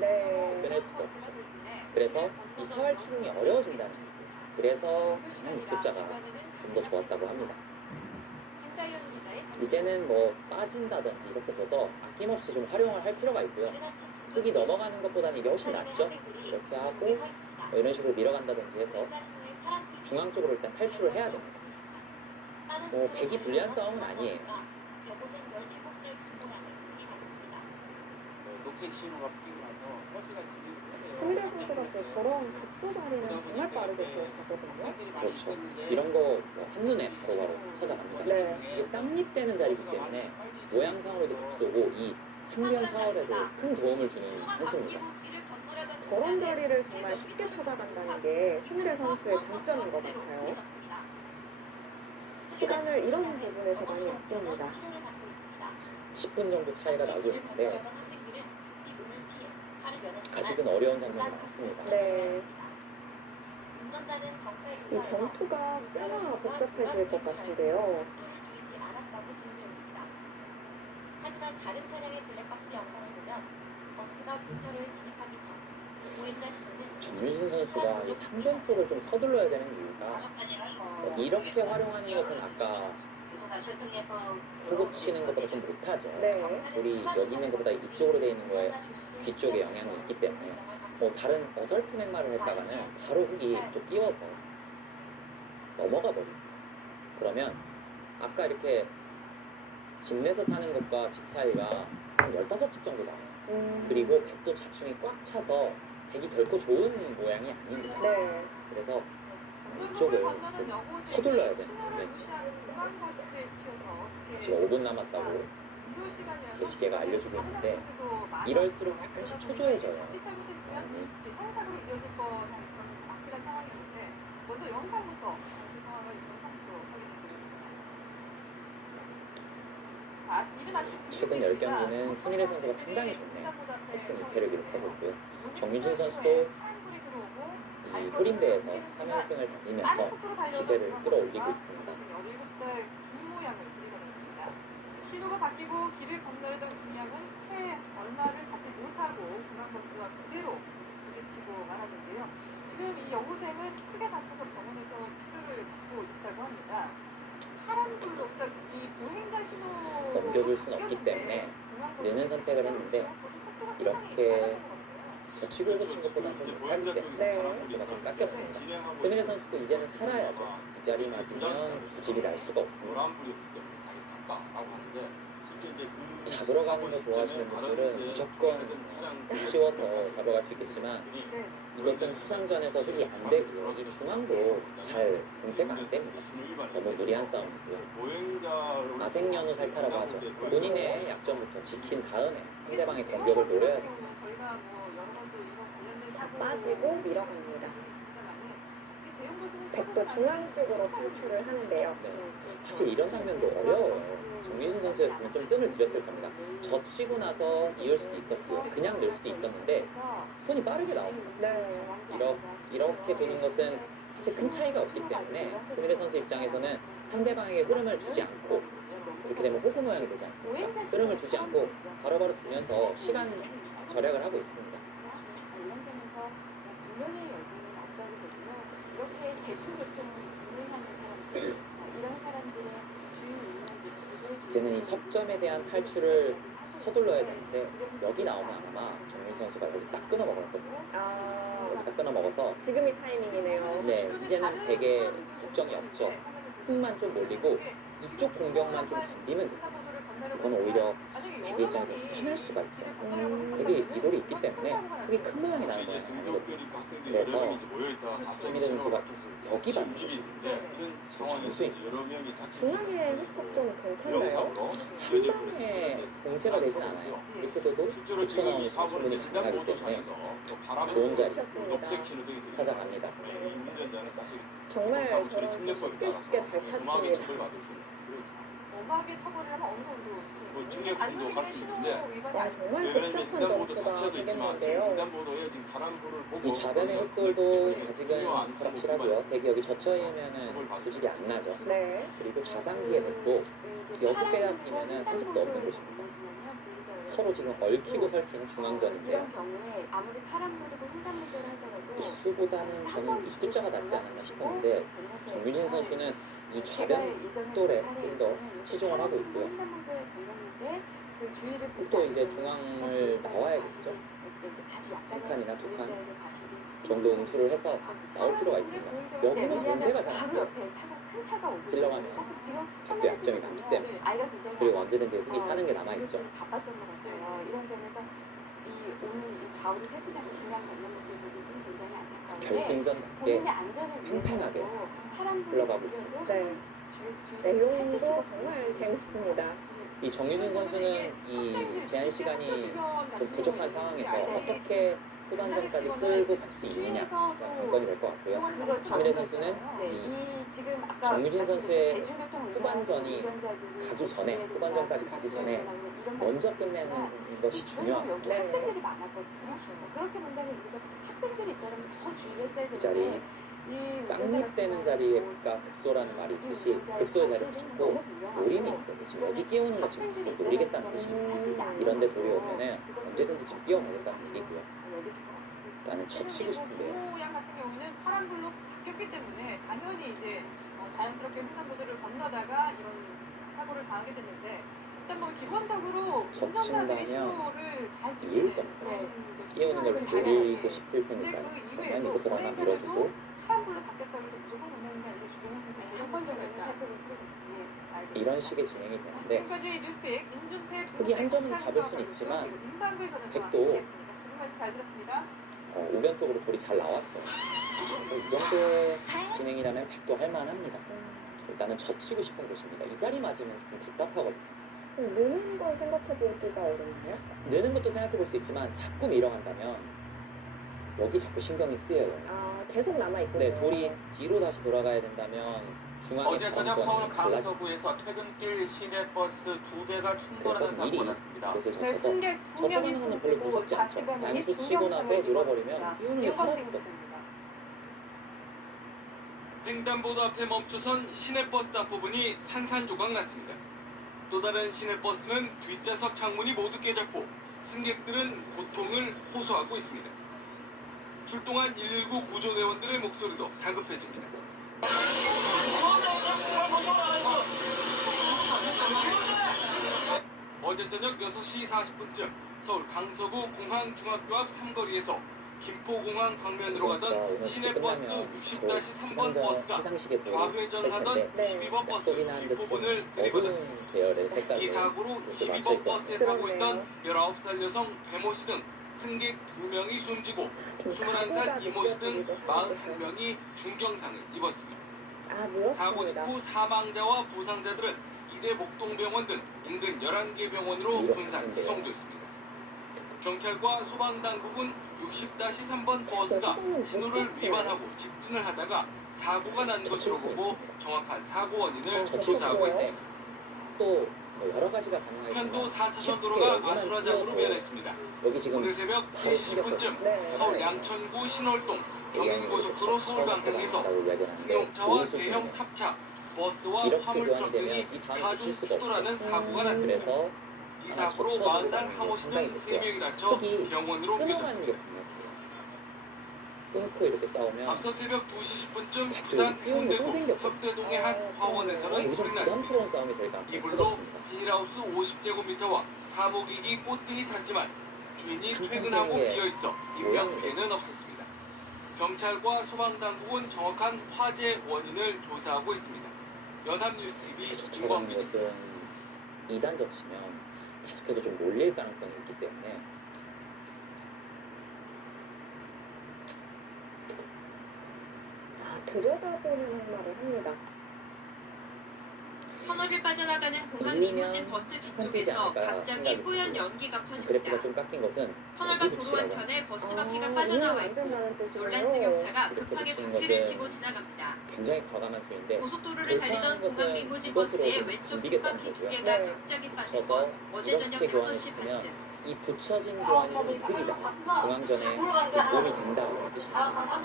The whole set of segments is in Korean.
네. 끊을 수도 없죠. 그래서 이 사활 추궁이 어려워진다는 거예요. 그래서 그냥 입구자가 좀 더 좋았다고 합니다. 이제는 뭐 빠진다든지 이렇게 둬서 아낌없이 좀 활용을 할 필요가 있고요. 흙이 넘어가는 것보다는 이게 훨씬 낫죠. 이렇게 하고 뭐 이런 식으로 밀어간다든지 해서 중앙 쪽으로 일단 탈출을 해야 됩니다. 뭐 백이 불리한 싸움은 아니에요. 녹색 신호가 바뀌고 나서 버스가 진입을 스미레 선수가 또 저런 급소발이는 정말 빠르게 기억하거든요. 그렇죠. 이런 거뭐 한눈에 바로바로 찾아갑니다. 네. 이게 쌍립되는 자리이기 때문에 모양상으로도 급소고 이 상변 사활에도 큰 도움을 주는 선수입니다. 저런 자리를 정말 쉽게 찾아간다는 게 스미레 선수의 장점인 것 같아요. 시간을 이런 부분에서 많이 아낍니다. 10분 정도 차이가 나고 있는데 아직은 어려운 장면이 많습니다. 네. 이 전투가 꽤나 복잡해질 것 같은데요. 하지만 다른 차량의 블랙박스 영상을 보면 버스가 근처로에 진입하기 전 보행자 신호는 정윤신 선수가 이 상변 쪽을 좀 서둘러야 되는 이유가 이렇게 활용하는 것은 아까 호구 치는 것보다 좀 못하죠. 네. 우리 여기 있는 것보다 이쪽으로 되어 있는 거에 뒤쪽에 영향이 있기 때문에 뭐 다른 어설픈 행마를 했다가는 바로 흙이 좀 끼워서 넘어가 버려요. 그러면 아까 이렇게 집 내서 사는 것과 집 차이가 한 15집 정도 나요. 그리고 백도 자충이 꽉 차서 백이 결코 좋은 모양이 아닙니다. 네. 그래서 이쪽을 좀 서둘러야 되는데 지금 5분 남았다고 게시계가 알려주고 있는데 이럴수록 약간씩 초조해져요. 형사로 이어질 뻔한 그런 아찔한 상황이었는데 먼저 영상부터 당시 상황을 영상부터 확인해보겠습니다. 자, 이른 아침 최근 10경기는 스미레 선수가 상당히 좋네요. 횟수 2패를 기록하고 있고요. 정민준 선수도 이 흐린배에서 3연승을 달리면서 기세를 끌어올리고 있습니다. 17살 김모양을 들이받았습니다. 신호가 바뀌고 길을 건너려던 김양은 채 얼마를 가지 못하고 공항버스와 그대로 부딪히고 말았는데요. 지금 이 여고생은 크게 다쳐서 병원에서 치료를 받고 있다고 합니다. 파란불로 이 보행자 신호 넘겨줄 수는 없기 때문에 느는 선택을 했는데 이렇게 젖히고 친 것보다는 좀 못할 때 제가 좀 깎였습니다. 스미레 선수도 이제는 살아야죠. 이 자리 맞으면 구집이 날 수가 없습니다. 잡으러 가는 거 좋아하시는 분들은 무조건 씌워서 잡아갈 수 있겠지만 이것은 수상전에서 힐이 안 되고요. 이 중앙도 잘 공세가 안 됩니다. 너무 무리한 싸움이고요. 아생연후 살타라고 하죠. 본인의 약점부터 지킨 다음에 상대방의 공격을 노려야 됩니다. 빠지고 밀어갑니다. 백도 중앙 쪽으로 탈출을 하는데요. 네. 사실 이런 장면도 어려워요. 정민준 선수였으면 좀 뜸을 들였을 겁니다. 젖히고 나서 이을 수도 있었고요. 그냥 넣을 수도 있었는데 손이 빠르게 나옵니다. 네. 이렇게 되는 것은 사실 큰 차이가 없기 때문에 스미레 선수 입장에서는 상대방에게 흐름을 주지 않고 이렇게 되면 호구 모양이 되지 않습니까? 흐름을 주지 않고 바로바로 두면서 시간 절약을 하고 있습니다. 이런 점에서 분명히 여진이 없다고 보고요. 이렇게 대중교통을 운행하는 사람들, 이런 사람들의 주요 운행에 대해서 이제는 이 석점에 대한 탈출을 서둘러야 되는데 여기 나오면 아마 정민 선수가 여기 딱 끊어 먹었거든요. 여기 딱 끊어 먹어서 지금이 타이밍이네요. 네, 이제는 되게 걱정이 없죠. 흙만 좀 몰리고 이쪽 공격만 좀 덤비면 됩니다. 이건 오히려 백의 입장에서 편할 수가 있어요. 여기 이돌이 있기 때문에 흙이 큰 모양이 나는 거예요. 그래서 스미레 선수가 여기 맞는 것이 장수입니다. 중앙의 흑석좀 괜찮나요? 한 방에 공세가 되진 않아요. 이렇게 돼도 5초 나오면 충분히 가능하기 때문에 좋은 자리 찾아갑니다. 정말 저런 쉽게 잘 찾습니다. 엄하게 처벌을 하면 어느 정도 수준이에요? 중력도 갈 수 있는데 와, 정말 복잡한 전투가 되겠는데요. 이 좌변의 흙돌도 아직은 불확실하고요. 백이 여기 젖혀이면은 구집이 안 나죠. 네. 그리고 좌상기의 백도 여기 빼앗기면은 한 집도 없는 곳입니다. 서로 지금 얽히고 설킨 중앙전인데요. 이런 경우에 아무리 파란불이고 횡단보도를 하더라도 입수보다는 저는 입구자가 낫지 않았나 싶었는데 정유진 선수는 이 좌변 돌에 좀 더 치중을 하고 있고요. 횡단보도에 건넜는데 그 주의를 보지 또 이제 않고 중앙을 나와야겠죠. 아주 약간의 한 칸이나 두 칸 보행자에게 과실이 정도 응수를 해서 나올 필요가 있습니다. 여기는 왜냐하면 문제가 바로 생겼어요. 옆에 큰 차가 오고 찔러가면 딱 지금 각도 화면에서 약점이 많기 보면 때문에 아이가 굉장히 그리고 언제든지 흙이 사는 게 그 남아있죠. 등굣길이 바빴던 것 같아요. 이런 점에서 오늘 이 좌우를 살피지 않고 그냥 걷는 모습을 보기 지금 굉장히 안타까운데 결승전답게 본인의 안전을 팽팽하게 위해서도 파란불이 흘러가고 바뀌어도 네. 한번 내용도 살피시고 정말 보시는 게 재밌습니다. 이 정유진 선수는 이 제한 시간이 좀 부족한 상황에서 어떻게 후반전까지 끌고 갈 수 있느냐가 관건이 될 것 같고요. 그렇죠. 김민혜 선수는 네, 이 이 지금 아까 정유진 선수의 대중교통 후반전이 운전자들이 가기 전에, 후반전까지 가기 전에 먼저 끝내는 것이 중요합니다. 여기 네. 학생들이 많았거든요. 그렇게 본다면 우리가 학생들이 있다면 더 주의를 했어야 이 자리 되는데 이 운전자 같은 쌍립되는 자리가 백소라는 말이 있듯이 백소의 자리를 찾고 노림이 있어요. 여기 끼우는 거 지금 계속 노리겠다는 뜻이죠. 이런데 돌이 오면은 언제든지 지금 뛰어내겠다는 얘기고요. 여기줄 것 같습니다. 나는 첫 치고 싶은데요. 김호양 같은 경우는 파란불로 바뀌었기 때문에 당연히 이제 자연스럽게 횡단보도를 건너다가 이런 사고를 당하게 됐는데 일단 뭐 기본적으로 운전자들이 쳤친다면 신호를 잘 이을 지키는 겁니다. 그런 끼우는 걸 그건 노리고 싶을 근데 테니까요. 그 그러면 이외에도 이것을 하나 밀어두고 파란불로 바뀌었다고 해서 무조건 건너는 게 아니고 주변 한 번 정도는 살펴볼 필요가 있습니다. 알겠습니다. 이런 식의 진행이 자, 되는데 지금까지 뉴스픽 민준태 흙이 한 점은 잡을 수는 있지만 백도 두 말씀 잘 들었습니다. 우변 쪽으로 돌이 잘 나왔어요. 이 정도의 진행이라면 백도 할만합니다. 일단은 젖히고 싶은 곳입니다. 이 자리 맞으면 좀 답답하거든요. 느는 걸 생각해보기가 어렵나요? 느는 것도 생각해 볼 수 있지만 자꾸 밀어간다면 여기 자꾸 신경이 쓰여요. 아, 계속 남아있군요. 네, 돌이 뒤로 다시 돌아가야 된다면 중앙에 어제 저녁 서울 달라지 강서구에서 퇴근길 시내버스 2대가 충돌하는 그래서 미리 사고가 났습니다. 그것을 네, 잡아서 승객 2명이 저쪽에는 별로 숨지고 무섭지 않죠. 40여 명이 양수 치고 중경상을 나서 입었습니다. 밀어버리면 띄우는 게 윤광빈 사라졌죠. 기자입니다. 횡단보도 앞에 멈춰선 시내버스 앞부분이 산산조각 났습니다. 또 다른 시내버스는 뒷좌석 창문이 모두 깨졌고 승객들은 고통을 호소하고 있습니다. 출동한 119 구조대원들의 목소리도 다급해집니다. 어제 저녁 6시 40분쯤 서울 강서구 공항중학교 앞 삼거리에서 김포공항 방면으로 가던 시내버스 60-3번 버스가 좌회전하던 12번 버스 뒷부분을 들이받았습니다. 계열의 색깔로 이 사고로 이렇게 12번 맞춰있거든요. 버스에 타고 있던 19살 여성 배모 씨 등 승객 2명이 숨지고 21살 이모 씨 등 41명이 중경상을 입었습니다. 아, 사고 누웠습니다. 직후 사망자와 부상자들은 이대 목동병원 등 인근 11개 병원으로 분산 이송됐습니다. 경찰과 소방당국은 60-3번 버스가 신호를 위반하고 직진을 하다가 사고가 난 것으로 보고 정확한 사고 원인을 조사하고 있습니다. 또 여러 가지가 가능하지만 편도 4차선 도로가 아수라장으로 변했습니다. 여기 지금 오늘 새벽 3시 10분쯤 네. 서울 양천구 신월동 경인고속도로 서울 방향에서 승용차와 대형 탑차, 버스와 이렇게 화물 트럭 등이 교환되면 이 다음 사중 붙일 수가 추돌하는 없죠. 사고가 났습니다. 그래서 이 사고로 40살 하모 씨 등 3명이 다쳐 흙이 병원으로 끊어가는 옮겨졌습니다. 게 분명해요. 끊고 이렇게 싸우면 앞서 새벽 2시 10분쯤 그 부산 띄우는 거 또 해운대구 생겼어. 석대동의 한 화원에서는 여기 좀 불이 났습니다. 부담스러운 싸움이 될 가능성이 이 불로 커졌습니다. 비닐하우스 50제곱미터와 사목이기 꽃들이 탔지만 주인이 한 퇴근하고 평생에 비어있어 인명피해는 없었습니다. 경찰과 소방당국은 정확한 화재 원인을 조사하고 있습니다. 연합뉴스TV 저처럼 김광빈입니다. 것은 2단 젖히면 계속해서 좀 몰릴 가능성이 있기 때문에 아, 들여다보는 행마를 합니다. 터널을 빠져나가는 공항 밀리면 리무진 버스 뒤쪽에서 않을까 갑자기 생각이 뿌연 들고요. 연기가 그래프가 퍼집니다. 좀 깎인 것은 터널과 여기 도로 붙이라고 한편에 버스 아, 바퀴가 빠져나와 안 있고 된다는 뜻이군요. 놀란 승용차가 이렇게 급하게 붙이는 바퀴를 것은 치고 지나갑니다. 굉장히 과감한 수인데 고속도로를 달리던 불편한 공항 것은 리무진 이것으로 버스의 좀 왼쪽 덤비겠다는 뒷바퀴 두 거고요. 개가 네. 갑자기 빠진 그래서 건 어제 저녁 이렇게 5시 교환했으면 반쯤 이 붙여진 교환이 이득이다. 중앙전에 도움이 된다는 뜻입니다.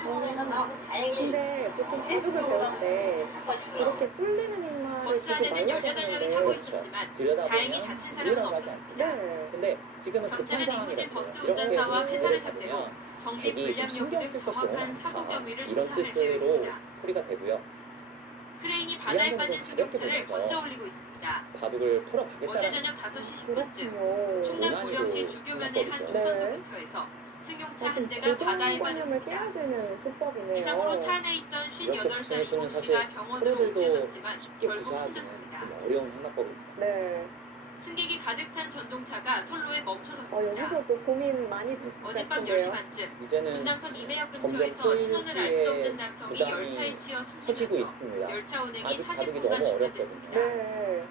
근데 보통 바둑을 배울 때 그렇게 뚫리는 힘만 버스 계속 안에는 말려야 18명이 되는데 타고 있었지만 다행히 들여다보면 다친 사람은 들여다보지 없었습니다. 네. 근데 지금은 급한 경찰은 이무진 상황이라서 버스 이렇게 운전사와 회사를 문제를 상대로 잡으면 정비 대기 불량 여부 신경 등 쓸 것이 정확한 너무 사고 많다. 경위를 이런 조사할 뜻으로 계획입니다. 풀이가 되고요. 크레인이 바다에 이 빠진 양반도 승용차를 가볍게 건져 올리고 있습니다. 바둑을 어제 풀어가겠다는 저녁 5시 10분쯤 그렇군요. 충남 고령시 주교면의 한 조선소 근처에서 승용차 한 대가 바다에 고정관념을 빠졌습니다. 깨야 되는 수법이네요. 이상으로 차 안에 있던 58살 모 씨가 병원으로 프로들도 옮겨졌지만 쉽게 결국 구사하기는 숨졌습니다. 좀 어려운 항락법입니다. 네. 승객이 가득 탄 전동차가 선로에 멈춰섰습니다. 여기서 또 고민 많이 됐을 것 어젯밤 같은데요. 10시 반쯤 이제는 분당선 이매역 점점 근처에서 신원을 알 수 없는 남성이 부담이 열차에 치여 커지고 숨지면서 있습니다. 열차 운행이 아직 바둑이 40분간 너무 중단됐습니다. 네.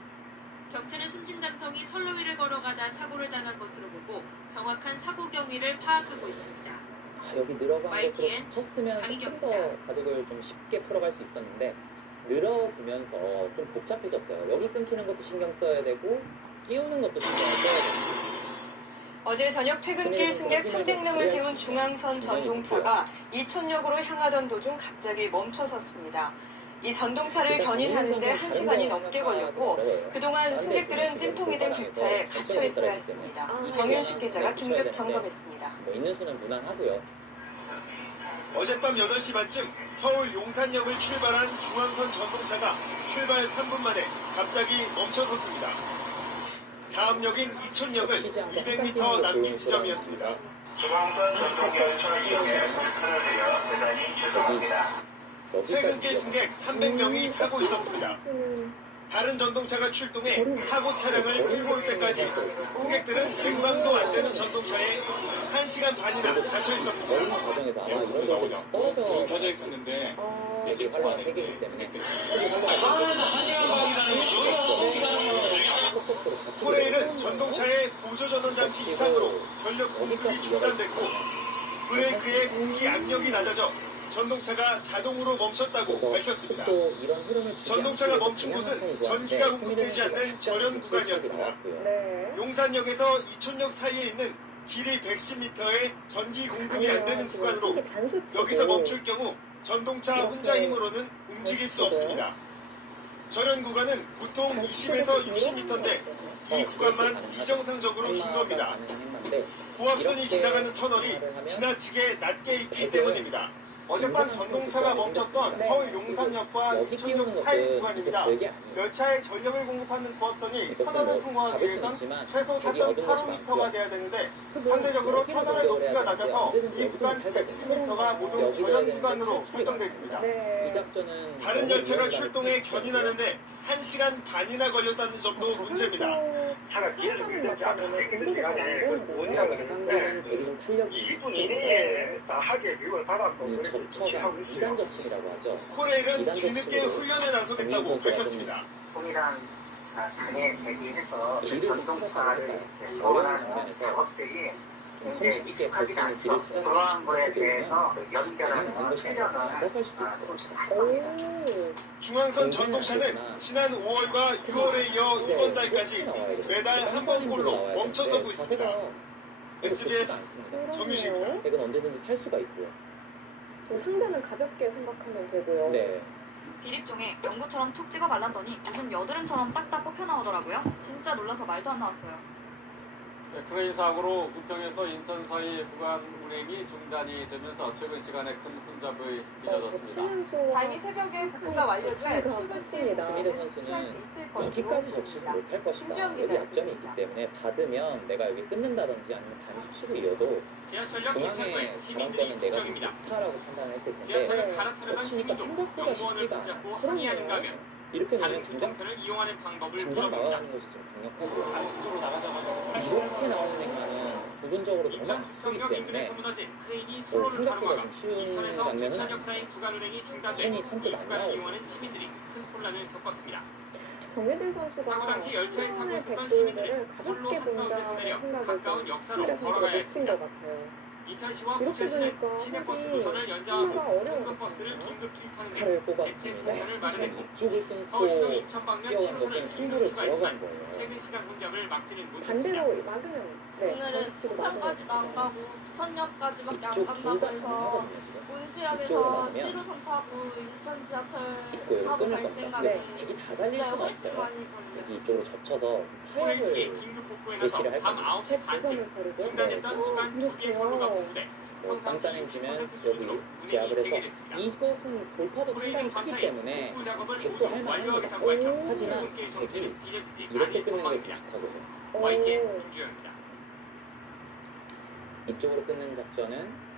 경찰은 숨진 남성이 선로 위를 걸어가다 사고를 당한 것으로 보고 정확한 사고 경위를 파악하고 있습니다. 여기 늘어간 것으로 YTN 쳤으면 조금 강희경입니다. 더 바둑을 좀 쉽게 풀어갈 수 있었는데 늘어두면서 좀 복잡해졌어요. 여기 끊기는 것도 신경 써야 되고 끼우는 것도 신경 써야 되고. 어제 저녁 퇴근길 승객 300명을 태운 중앙선 전동차가 이천역으로 향하던 도중 갑자기 멈춰섰습니다. 이 전동차를 견인하는데 1시간이 넘게 걸렸고 그동안 승객들은 찜통이 된 객차에 갇혀 있어야 했습니다. 정윤식 기자가 긴급 점검했습니다. 뭐 있는 수는 무난하고요. 어젯밤 8시 반쯤 서울 용산역을 출발한 중앙선 전동차가 출발 3분 만에 갑자기 멈춰섰습니다. 다음 역인 이촌역은 200m 남긴 지점이었습니다. 중앙선 전동열차 이용에 불편하세요. 대단히 죄송합니다. 퇴근길 승객 300명이 타고 있었습니다. 다른 전동차가 출동해 사고 차량을 끌고 올 때까지 승객들은 냉방도 안 되는 전동차에 1시간 반이나 갇혀 있었습니다. 어린 과정에서 아마 이런 것들이 떨어져 불 켜져 있었는데 이제 활용한 세계이기 때문에 코레일은 전동차의 보조전원 장치 이상으로 전력 공급이 중단됐고 브레이크의 공기 압력이 낮아져 전동차가 자동으로 멈췄다고 밝혔습니다. 전동차가 멈춘 곳은 전기가 공급되지 않는 절연 구간이었습니다. 네. 용산역에서 이촌역 사이에 있는 길이 110m의 전기 공급이 안 되는 구간으로 여기서 멈출 경우 전동차 혼자 힘으로는 움직일 수 없습니다. 절연 구간은 보통 20에서 60m인데 이 구간만 비정상적으로 긴 겁니다. 고압선이 지나가는 터널이 지나치게 낮게 있기 때문입니다. 어젯밤 전동차가 멈췄던 서울 용산역과 이촌역 사이 구간입니다. 열차에 전력을 공급하는 고압선이 터널을 통과하기 위해선 최소 4.85m가 돼야 되는데 상대적으로 터널의 높이가 낮아서 이 구간 110m가 모두 절연 구간으로 설정되어 있습니다. 네. 다른 열차가 출동해 견인하는데 1시간 반이나 걸렸다는 점도 문제입니다. 차가 계속 밀렸다면 공급이 잘 안 되는 거예요. 계산기는 대리 좀 탄력이 이 저처가 2단 저침이라고 하죠. 코레일은 뒤늦게 훈련에 나서겠다고 밝혔습니다. 길을 전동차를 어려운 장면에서 좀 손쉽게 갈 수 있는 길을 찾아서 있는 것이 아니라 나갈 수도 있을 것 같아요. 오. 중앙선 전동차는 지난 5월과 6월에 이어 이번 달까지 매달 한 번꼴로 멈춰서고 있습니다. SBS 정유식입니다. 백은 언제든지 살 수가 있고요. 상대는 가볍게 생각하면 되고요. 네. 비립종에 연고처럼 툭 찍어 발랐더니 무슨 여드름처럼 싹 다 뽑혀 나오더라고요. 진짜 놀라서 말도 안 나왔어요. 크레인 사고로 부평에서 인천 사이 구간 운행이 중단이 되면서 최근 시간에 큰 혼잡이 빚어졌습니다. 다행히 새벽에 복구가 완료돼 출근길 스미르 정도는 할수 선수는 있을 것으로 여기까지 적시지 보입니다. 못할 것이다. 김주영 여기 기자의 약점이 있기 보도입니다. 때문에 받으면 내가 여기 끊는다든지 아니면 단수치고 이어도 지하철역 중앙에 기차구에 시민들이 전원권은 내가 좀 걱정입니다. 좋다라고 판단을 했을 텐데 지하철을 갈아타려던 치니까 시민도 생각보다 연구원을 쉽지가 붙잡고 않아요. 항의하는가 하면 이렇게 다른 되면 당장 교통편을 이용하는 방법을 당장 물어봅니다. 나가는 것이 좀 강력하고요. 안쪽으로 나가자마자 이렇게 나오는 행만은 부분적으로 정말 2000 악수기 평역 때문에 인근에서 무너진 크레인이 선로를 생각보다 가로막아 좀 쉬운 인천에서 장면은 부천역 사이 구간 운행이 중단돼 손이 이 선뜻 안 구간을 나오죠. 이용하는 시민들이 큰 혼란을 겪었습니다. 정혜진 선수가 사고 당시 열차에 타고 최근의 있었던 백돌들을 시민들은 선로 가볍게 한가운데서 본다는 내려 생각을 가까운 좀 역사로 스미르 선수가 걸어가야 놓친 했습니다. 것 같아요. 인천시와 이렇게 부천시는 보니까 시내버스 하기 노선을 하나가 연장하고 어려운 공급버스를 것 같아요. 긴급 투입하는 등 팔을 대체 뽑았습니다. 차량을 마련했고 이쪽을 끊고 서울시도 인천 방면 뛰어간 7호선을 것은 긴급 승부를 추가했지만 걸어간 거예요. 퇴근 시간 혼잡을 막지는 못했습니다. 반대로 막으면 네, 오늘은 방치로 부산까지도 안 나가는 가고 부천역까지밖에 안 이쪽 간다고 둘다 해서 가능하거든요 지금. 이쪽으로 문수역에서 나가면 7호선 타고 인천 지하철 입구에 타고 끊을 갈 겁니다. 생각에 네. 백이 다 살릴 진짜 수가 훨씬 없어요. 많이 걸려요. 여기 이쪽으로 젖혀서 포레이 측이 타협을 긴급 복구에 나서 개시를 할 밤 겁니다. 9시 반쯤 100점을 거르죠. 중단했던 시간 2개 선로가 복구돼 뭐 쌍짜님 지면 여기 제약을 제압을 해서 재개됐습니다. 이것은 돌파도 상당히 크기 때문에 복구 작업을 백도 모두 할 완료하겠다고 만합니다. 밝혀 하지만 출근길 정체는 백이 이제지 이렇게 아닐 끊는 게 전망입니다. 좋다고요. YTN 김주영입니다. 이쪽으로 끊는 작전은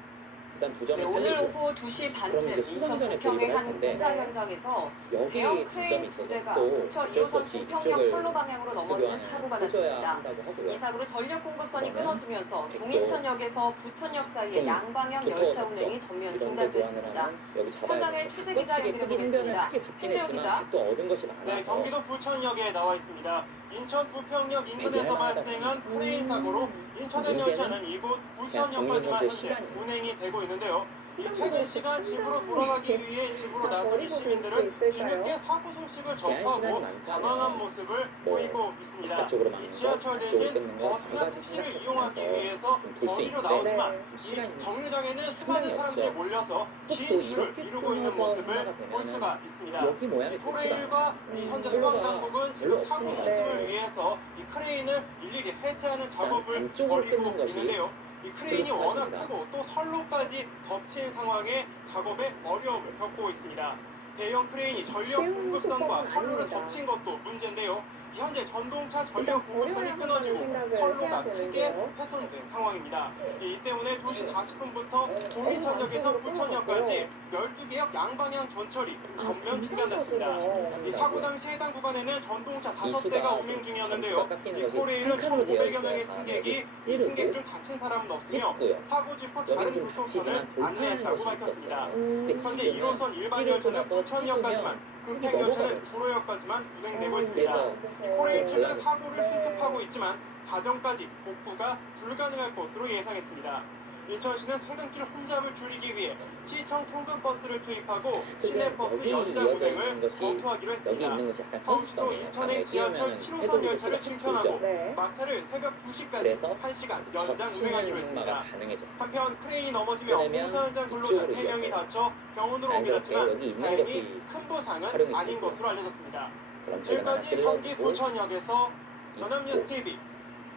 일단 두 점을 네, 오늘 살리고 오후 2시 반쯤 그럼 이제 인천 수성전에 부평의 돌입을 한 할 텐데 공사 현장에서 여기 대형 두 점이 크레인 있어서 부대가 또 부천 어쩔 수 2호선 없이 부평역 이쪽을 선로 방향으로 넘어지는 사고가 해줘야 났습니다. 한다고 하고요. 이 사고로 전력 공급선이 그러면 끊어지면서 백도 동인천역에서 부천역 사이의 좀 양방향 두터워졌죠. 열차 운행이 전면 이런 데 교환을 중단됐습니다. 하면 여기 잡아야 현장에 되는 취재 기자 바꿔치기 연결해 크기 생변을 보겠습니다. 크게 잡긴 김재호 기자. 했지만 또 얻은 것이 많아서 네, 경기도 부천역에 나와 있습니다. 인천 부평역 인근에서 얘기할 발생한 크레인 사고로 인천행 열차는 이곳 부천역까지만 현재 운행이 되고 있는데요. 이 퇴근 시간 집으로 돌아가기 위해 집으로 나선 이 시민들은 뒤늦게 사고 소식을 접하고 당황한 모습을 보이고 있습니다. 바깥쪽으로 이 지하철 대신 버스나 택시를 이용하기 위해서 거리로 나오지만 이 정류장에는 수많은 사람들이 몰려서 긴 줄을 이루고 있는 모습을 볼 수가 있습니다. 여기 모양이 이 좋지가 토레일과 않아요. 이 현재 컬러가 소방당국은 지금 별로 사고 없습니다. 수습을 위해서 이 크레인을 일일이 해체하는 작업을 안쪽으로 벌이고 끊는 것이 있는데요. 이 크레인이 그게 워낙 사실입니다. 크고 또 선로까지 덮친 상황에 작업에 어려움을 겪고 있습니다. 대형 크레인이 전력 쉬운 공급선과 수법은 선로를 아닙니다. 덮친 것도 문제인데요. 현재 전동차 전력 일단 공급선이 버려야 끊어지고 한다는 생각을 선로가 해야 크게 되는데요. 훼손된 상황입니다. 이 때문에 2시 40분부터 동인천역에서 안쪽으로 부천역까지 12개역 양방향 전철이 전면 중단됐습니다. 이 사고 당시 해당 구간에는 전동차 5대가 운행 중이었는데요. 이 코레일은 1,500여 명의 승객이 이 승객 중 다친 사람은 없으며 찍고요. 사고 직후 여기는 다른 좀 교통편을 다치지만 돌파하는 안내했다고 것이 밝혔습니다. 있었어요. 현재 1호선 일반 열차는 부천역까지만, 급행 열차는 구로역까지만 운행되고 있습니다. 코레일 측은 사고를 수습하고 있지만 자정까지 복구가 불가능할 것으로 예상했습니다. 인천시는 퇴근길 혼잡을 줄이기 위해 시청 통근버스를 투입하고 시내버스 여기 연장 이어져 있는 운행을 것이 검토하기로 여기 했습니다. 있는 것이 약간 서울시도 선수성이에요. 인천행 지하철 7호선 열차를 칭찬하고 네. 막차를 새벽 2시까지 그래서 1시간 연장 운행하기로 했습니다. 가능해졌어요. 한편 크레인이 넘어지며 왜냐면 공사 현장 근로자 이쪽으로 3명이 이어서 다쳐 병원으로 자연스럽게 옮겨졌지만 여기 있는 다행히 것이 큰 부상은 활용이 아닌 되고요. 것으로 알려졌습니다. 그럼 제가 하나 지금까지 경기 찔러주고 부천역에서 이쪽 연합뉴스 TV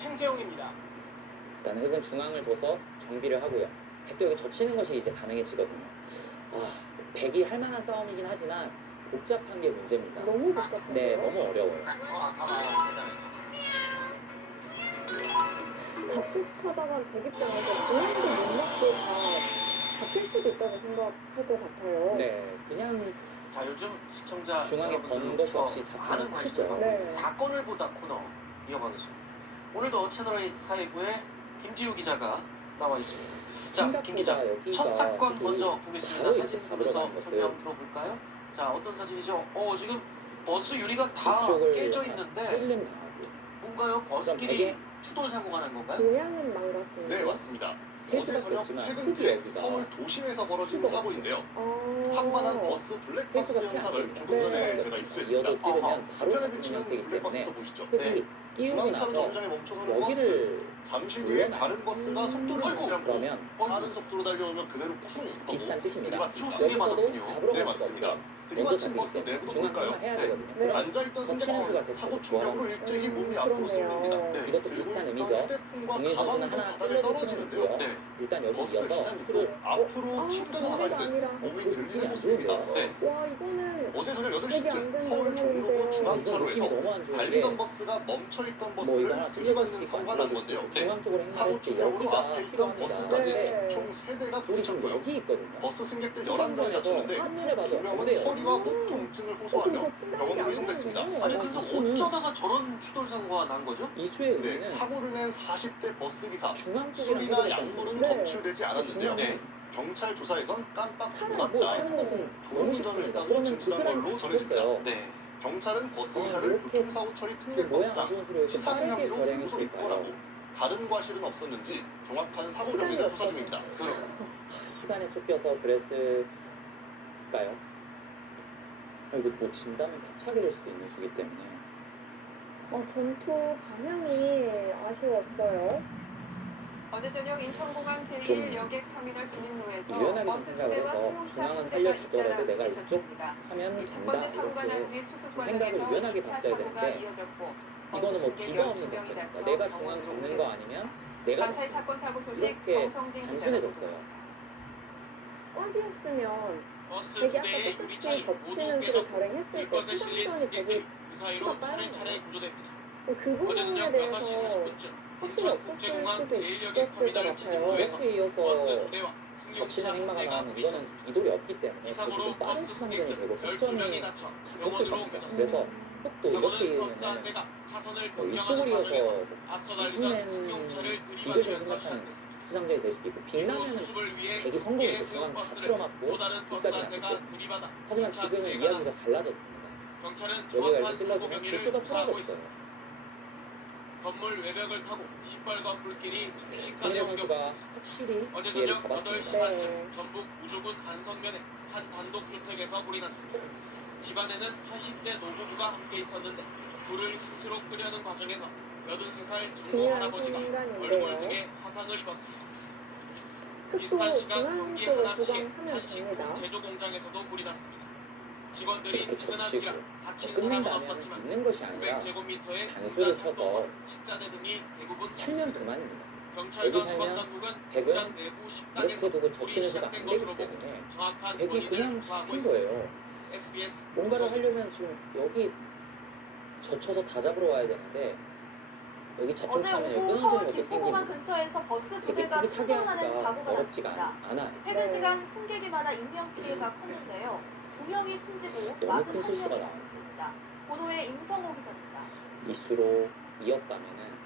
행재용입니다. 일단 흑은 중앙을 둬서 정비를 하고요. 백도 여기 젖히는 것이 이제 가능해지거든요. 아, 백이 할 만한 싸움이긴 하지만 복잡한 게 문제입니다. 너무 복잡한데요? 네, 너무 어려워요. 자칫하다가 백 입장에서 그냥도 못 맞고 다 잡힐 수도 있다고 생각할 것 같아요. 네, 그냥 자, 요즘 시청자 중앙에 건 것이 없이 잡히면 많은 관심을 크죠. 받고 네. 있는 사건을 보다 코너 이어가겠습니다. 오늘도 채널A 사회부의 김지우 기자가 나와 있습니다. 자, 김 기자, 여기가 첫 사건 되게 먼저 보겠습니다. 바로 사진 이렇게 보면서 들어가는 설명 것들. 들어볼까요? 자, 어떤 사진이죠? 지금 버스 유리가 다 이쪽을 깨져 있는데 찔림 당하고요. 뭔가요? 버스끼리 추돌 사고가 난 건가요? 모양은 망가지는 네, 맞습니다. 셀 어제 수밖에 저녁 없지만 퇴근길에 흙이 여기가 서울 도심에서 벌어진 수가 사고인데요. 아... 산만한 버스 블랙박스 세수가 영상을 잘 조금 전에 네. 제가 입수했습니다. 이어도 찍으면 바로 화면에 잡히는 비치는 형태이기 때문에 블랙박스도 보시죠. 흙이 끼우고 중앙차로 나서 정류장에 멈춰서는 버스. 여기를 잠시 뒤에 다른 버스가 속도를 아이고, 주지 않고 그러면 빠른 속도로 달려오면 그대로 쿵 비슷한 하고 뜻입니다. 들이받습니다. 초승에 여기서도 맞았군요. 잡으러 네, 갈 수가 맞습니다. 없어요. 들이받친 버스 내부도 중앙 볼까요? 해야 네. 되거든요. 네. 앉아있던 승객들 사고 충격으로 일제히 몸이 앞으로 쏠립니다. 네. 이것도 들고 비슷한 있던 의미죠. 휴대폰과 공인선수는 가방도 하나 바닥에 찔러줄 수는 떨어지는데요. 있고요. 네. 일단 여기 버스 이어서 기사님도 술을 앞으로 튕겨져 나갈 듯 아니라 몸이 그 들리는 모습입니다. 네. 와 이거는 어제 저녁 되게 안 8시쯤 되는 서울 종로구 상황인데요. 이거 중앙차로에서 느낌이 너무 안 좋은데 달리던 버스가 멈춰있던 뭐 이거 버스를 하나 들이받는 사고가 난 건데요. 중앙 쪽으로 사고 행사할 때 충격으로 여기가 앞에 있던 필요합니다. 버스까지 네. 총 3대가 우리 지금 부딪혔고요. 여기 있거든요. 버스 승객들 11명이 다쳤는데 한눈에 봐도 2명은 어때요? 허리와 목 통증을 호소하며 병원으로 이송됐습니다. 아니 근데 어쩌다가 저런 추돌 사고가 난 거죠? 이수의 네, 의미는 사고를 낸 40대 버스 기사 중앙 쪽이랑 술이나 해당이 약물은 네. 검출되지 않았는데요. 네. 경찰 조사에선 깜빡 뭐 졸았다, 하는 것은 너무 졸음운전을 쉽습니다. 했다고 그러면 그 진술한 사람이 걸로 죽었어요. 전해집니다. 네. 경찰은 버스 기사를 이렇게 교통사고 처리 그 모양 안 특례법상 좋은 소리를 이렇게 치상 빠르게 혐의로 거량할 공소 수 있다요. 입건하고 다른 과실은 없었는지 정확한 사고 경위를 조사 중입니다. 시간에 쫓겨서 그랬을까요? 이거 뭐 진다면 배차게 될 수도 있는 수기 때문에 전투 방향이 아쉬웠어요. 어제 저녁 인천공항 좀 제1 여객터미널 주민로에서 유연하게 좀 버스 두 생각을 대와 해서 승용차 중앙은 한 대가 살려주더라도 내가 잇따라 이쪽 부딪혔습니다. 하면 첫 된다 번째 사고가 난 이렇게 뒤 수습 좀 생각을 과정에서 유연하게 2차 봤어야 사고가 되는데 이어졌고 이거는 뭐 승객 비가 없는 12명이 정책이니까 다쳐 내가 병원으로 중앙 잡는 거 옮겨졌습니다. 아니면 내가 감사히 사건 사고 소식 이렇게 정성진 기자가 단순해졌어요. 꽉이었으면 버스 되게 두 아까 대의 똑같이 유리창이 모두 덮치는 식으로 깨졌고 발행했을 때 들것에 실린 수상권이 승객들이 되게 그 사이로 수가 빠른 차례차례 거예요. 구조됩니다. 그 어제 부분에 저녁 대해서 6시 40분쯤 확실히 없었을 인천국제공항 수도 제1여객 있었을 것 터미널 같아요. 진입로에서 이렇게 이어서 버스 두 대와 젖히는 승용차 한 행마가 대가 나오면 이거는 부딪혔습니다. 이돌이 없기 때문에 이 사고로 좀 빠른 버스 수상전이 승객들 되고 12명이 속점이 다쳐 잡혔을 병원으로 겁니다. 옮겨졌습니다. 그래서 흑도 이렇게 사고는 버스 한 이으면 대가 차선을 이쪽으로 변경하는 과정에서 이어서 앞서 달리던 이후엔 승용차를 빙글 좀 들이받으면서 생각하는 시작됐습니다. 수상전이 될 수도 있고 이후 빅나면은 수습을 위해 대기 두 성공이죠. 개의 중앙 다 버스를 틀어맞고 또 다른 버스 끝까지 한 대가 놨고 들이받아 하지만 차 지금은 뒤에 이야기가 나갔습니다. 달라졌습니다. 경찰은 여기가 정확한 이렇게 사고 찔러주면 경위를 기수가 조사하고 사라졌어요. 있습니다. 건물 외벽을 타고 시뻘건 불길이 순식간에 신혜령 선수가 옮겨졌습니다. 확실히 어제 기회를 저녁 잡았습니다. 8시 반쯤 전북 우주군 안성면의 한 단독주택에서 불이 났습니다. 집안에는 80대 노부부가 함께 있었는데 불을 스스로 끄려는 과정에서 83살 중고 중요한 할아버지가 순간인데요. 얼굴 등에 화상을 입었습니다. 흑도 비슷한 시간 중앙 경기 쪽을 하남시의 보강하면 한 식품 됩니다. 제조 공장에서도 불이 났습니다. 직원들이 이렇게 퇴근한 젖히고 뒤라 다친 사람은 끝낸다면 없었지만 있는 것이 아니라 500제곱미터의 단수를 쳐서 식자재 등이 대부분 살면 탔습니다. 그만입니다. 경찰과 여기 살면 소방당국은 100은 공장 내부 식당에서 이렇게 두고 불이 젖히는 수가 안 시작된 되기 것으로 보고 때문에 정확한 100이 원인을 그냥 조사하고 한 있습니다. 거예요. SBS 뭔가를 하려면 지금 여기 젖혀서 다 잡으러 와야 되는데 여기 어제 자칫하면 여기 오후 끊어지는 서울 것도 김포공항 생기고 근처에서 버스 두 되게 대가 크게 타게 충돌하는 하니까 사고가 어렵지가 났습니다. 않아요. 퇴근 네. 시간 승객이 많아 인명피해가 컸는데요. 2명이 숨지고 너무 큰 실수가 41명이 나왔어요. 다쳤습니다. 본호의 임성호 기자입니다. 이수로 이었다면은